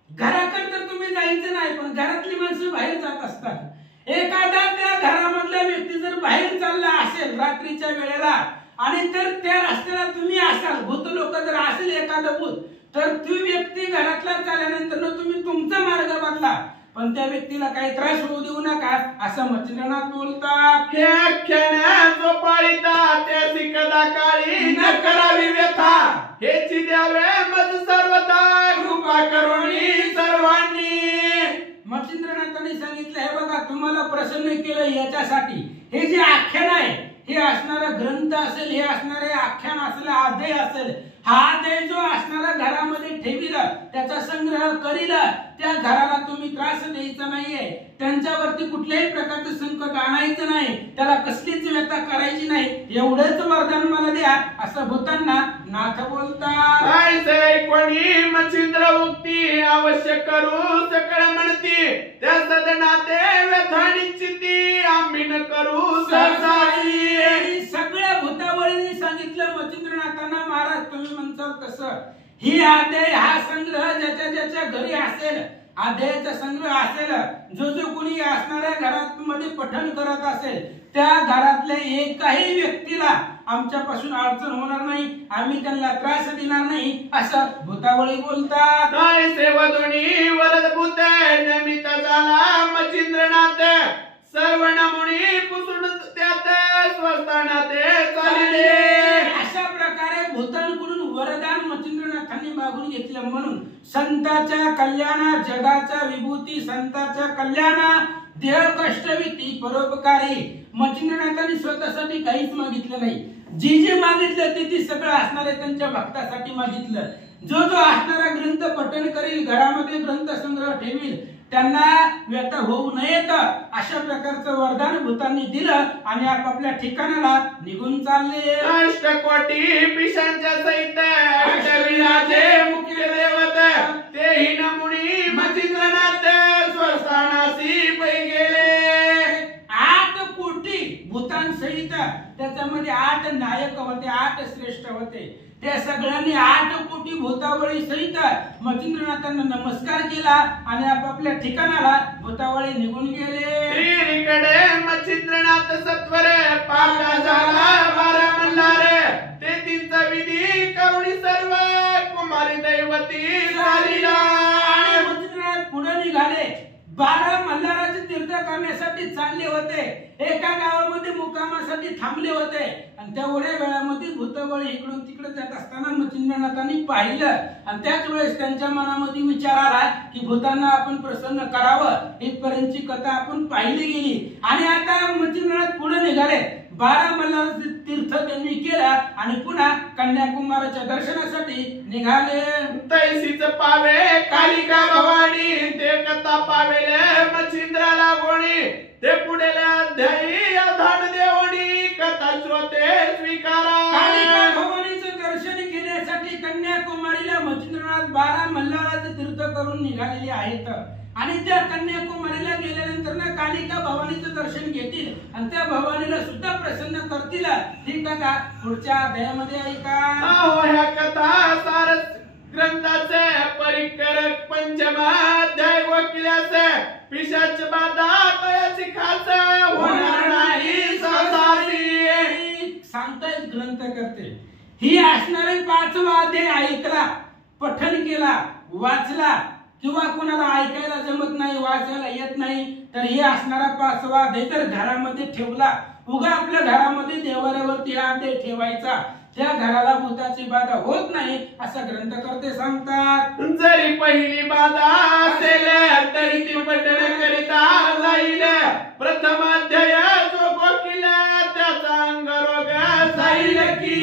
घराकडे तर तुम्ही जायचं नाही, पण घरातली माणसं बाहेर जात असतात. एखादा त्या घरामधला व्यक्ती जर बाहेर चालला असेल रात्रीच्या वेळेला आणि तर त्या रस्त्याला तुम्ही असाल, भूत लोक जर असेल एखादं भूत, तर ती व्यक्ती घरातला चालल्यानंतर तुम्ही तुमचा मार्ग बदला, पण त्या व्यक्तीला काही त्रास होऊ देऊ नका असं मच्छिंद्रनाथ बोलतात. जो पाळिता त्याची कदा काळी न करावी व्यथा, हेची द्यावे मज सर्वथा कृपा करुणी सर्वांनी. मच्छिंद्रनाथांनी सांगितलं, हे बघा तुम्हाला प्रसन्न केलं याच्यासाठी हे जे आख्यान आहे, हे असणारा ग्रंथ असेल, हे असणारे आख्यान असेल, अध्याय असेल, हा अध्याय जो असणारा घरामध्ये ठेवील, त्याचा संग्रह करील, त्या घराला तुम्ही त्रास द्यायचा नाहीये, त्यांच्यावरती कुठल्याही प्रकारचं संकट आणायचं नाही, त्याला कसलीच व्यथा करायची नाही, एवढंच वरदान मला द्या असं भूतांना नाथ बोलतात. कोणी मच्छिंद्र मुक्ती अवश्य करू सकळ म्हणती, त्या सदनाते व्यथा निश्चिती आम्ही न करू सहसाई. सगळ्या भूतावळीने सांगितलं मच्छिंद्रनाथांना, महाराज तुम्ही म्हणताल तसं ही अध्याय हा संग्रह ज्याच्या ज्याच्या घरी असेल, अध्यायाचा संग्रह असेल, जो जो कोणी असणाऱ्या घरात मध्ये पठण करत असेल, त्या घरातल्या एकाही व्यक्तीला आमच्यापासून अडचण होणार नाही, आम्ही त्यांना त्रास देणार नाही असं भूतावळी बोलतात. सेवधुनी वरद भूत नमित झाला मच्छिंद्रनाथ, सर्व नमुनी पुसून त्यात स्वस्थानाते चालले. अशा प्रकारे भूतांकडून वरदान मच्छिंद्रनाथांनी मागून घेतलं. म्हणून संताच्या कल्याणा जगाच्या विभूती, संताच्या कल्याणा देह कष्टविती परोपकारी. मच्छिंद्रनाथांनी स्वतःसाठी काहीच मागितलं नाही, जे मागितलं ते सगळं असणारे त्यांच्या भक्तासाठी मागितलं. जो जो असणारा ग्रंथ पठण करील, घरामध्ये ग्रंथ संग्रह ठेवील, त्यांना व्यथा होऊ नयेत अशा प्रकारचं वरदान भूतांनी दिलं आणि आपापल्या ठिकाणाला निघून चालले. अष्टकोटी पिशांच्या सहित अष्टविराजे मुख्य देवत, तेही नमुनी मच्छिंद्रनाथ स्वस्थानासी पै गेले. 8 कोटी भूतांसहित, त्याच्यामध्ये 8 नायक होते, 8 श्रेष्ठ होते, त्या सगळ्यांनी 8 कोटी भूतावळी सहित मच्छिंद्रनाथांना नमस्कार केला आणि आपापल्या ठिकाणाला भूतावळी निघून गेले. मच्छिंद्रनाथ सत्वर पाका झाला 12 मल्हार, ते तिचा विधी करुणी सर्व कुमारी दैवती झालीला. आणि मच्छिंद्रनाथ पुढे निघाले, 12 मल्हाराचे तीर्थ करण्यासाठी चालले होते, एका गावामध्ये मुक्कामासाठी थांबले होते आणि तेवढ्या वेळामध्ये भूतबळ इकडून तिकडे जात असताना मच्छिंद्रनाथांनी पाहिलं आणि त्याच वेळेस त्यांच्या मनामध्ये विचार आला की भूतांना आपण प्रसन्न करावं. इथपर्यंतची कथा आपण पाहिली गेली आणि आता मच्छिंद्रनाथ पुढे निघाले, 12 मल्हाराचे तीर्थ त्यांनी केला आणि पुन्हा कन्याकुमारीच्या दर्शनासाठी निघाले. तैसीच पावे कालिका भवानी, ते कथा पावेले मच्छिंद्राला गोणी, ते पुढेल अध्यायी अधान देवणी कथा श्रोते स्वीकारा. कालिका भवानीचं दर्शन घेण्यासाठी कन्याकुमारीला मच्छिंद्रनाथ 12 मल्हाराचे तीर्थ करून निघालेले आहेत आणि त्या कन्याकुमारीला गेल्यानंतर ना कालिका भवानीचं दर्शन घेतील आणि त्या भवानीला सुद्धा प्रसन्न करतील. ही कथा पुढच्या अध्यायामध्ये ऐका. ह्या कथा सार ग्रंथाचे परिकरक पंचमाध्याय वकिल्याचे पिशाच बाधा तयाची खास होणार नाही सहसासी. सांगतायत ग्रंथ करते, ही असणारे 5वा अध्याय ऐकला, पठण केला, वाचला किंवा कोणाला ऐकायला जमत नाही, वाचायला येत नाही, तर हे असणारा 5वा अध्याय तर घरामध्ये ठेवला. उगा आपल्या घरामध्ये देवाऱ्यावरती हा अध्याय ठेवायचा, त्या घराला भूताची बाधा होत नाही असं ग्रंथकर्ते सांगतात. जरी पहिली बाधा असेल तरी ती पठण करिता जाईल. प्रथम अध्याय जो वकील त्याचा अंगरोग जाईल की.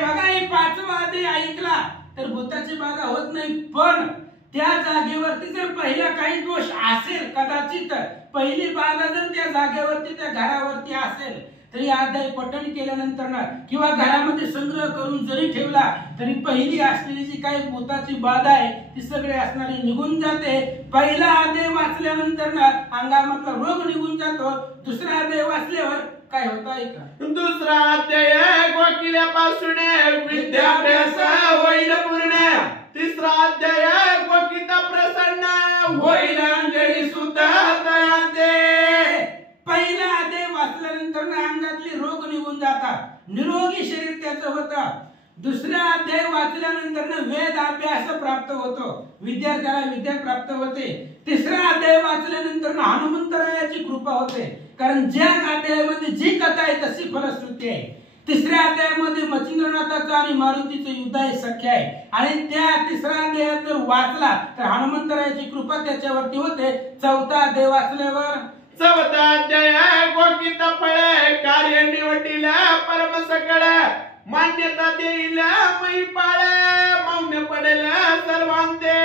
बघा, हे 5वा अध्याय ऐकला तर भूताची बाधा होत नाही, पण त्या जागेवरती जर पहिला काही दोष असेल, कदाचित पहिली बाधा जर त्या जागेवरती त्या घरावरती असेल, तरी अध्याय पठण केल्यानंतर ना किंवा घरामध्ये संग्रह करून जरी ठेवला तरी पहिली असलेली जी काही भूताची बाधा आहे ती सगळे असणारी निघून जाते. पहिला अध्याय वाचल्यानंतर ना अंगामधला रोग निघून जातो. दुसरा अध्याय वाचल्यावर काय होतं ऐका. दुसरा अध्याय वकिल्यापासून विद्याभ्यास होईल पूर्ण. तिसरा अध्याय वकिता प्रसन्न होईल अंजली सुद्धा दयांते. होतात. दुसरा अध्याय वाचल्यानंतर वेद अभ्यास प्राप्त होतो, विद्यार्थ्याला विद्या प्राप्त होते. तिसरा अध्याय वाचल्यानंतर हनुमंतरायाची कृपा होते, कारण ज्या अध्यायामध्ये जी कथा आहे तशी फलश्रुती आहे. तिसऱ्या अध्यायामध्ये मच्छिंद्रनाथाचं आणि मारुतीचं युद्ध आहे, सख्य आहे. आणि त्या तिसरा अध्याय जर वाचला तर हनुमंतरायाची कृपा त्याच्यावरती होते. चौथा अध्याय वाचल्यावर चौथा अध्याय गोकित फळे कार्य निवडीला परम सकळ मान्यता देईला मैपाळ मौन पडेल सर्वांते.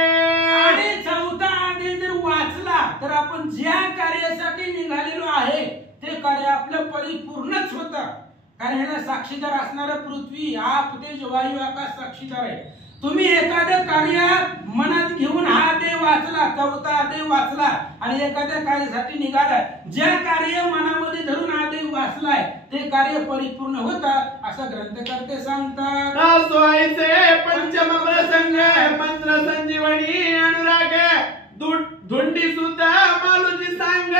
आणि चौथा अध्याय जर वाचला तर आपण ज्या कार्यासाठी निघालेलो आहे ते कार्य आपलं परिपूर्णच होतं. कारण ह्याला साक्षीदार असणारा पृथ्वी, आप, तेज, वायू, आकाश साक्षीदार आहे. तुम्ही एखादं कार्य मनात घेऊन हा अध्याय वाचला, चौथा अध्याय वाचला आणि एखाद्या कार्यासाठी निघाला, ज्या कार्य मनामध्ये धरून हा अध्याय वाचलाय ते कार्य परिपूर्ण होतं असं ग्रंथकर्ते सांगतात. सोयीचे पंचम प्रसंग मंत्र संजीवनी अनुराग धुंडी सुद्धा मालूजी सांग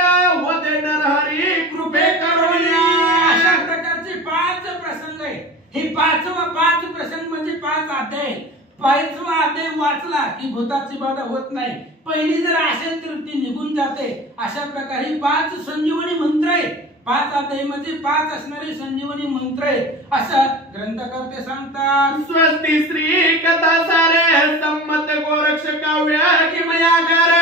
होते नरहरी कृपे करुण्या. अशा प्रकारचे 5 प्रसंग आहे. हे 5 प्रसंग म्हणजे 5 अध्याय. 5वा अध्याय वाचला की भूताची बाधा होत नाही. पहिली जर असेल तर ती निघून जाते. अशा प्रकारे 5 संजीवनी मंत्र आहे. 5 अध्याय म्हणजे 5 असणारे संजीवनी मंत्र आहे असं ग्रंथकर्ते सांगतात. स्वस्ती श्री कथा सारे संमत गोरक्ष काव्य किमया घर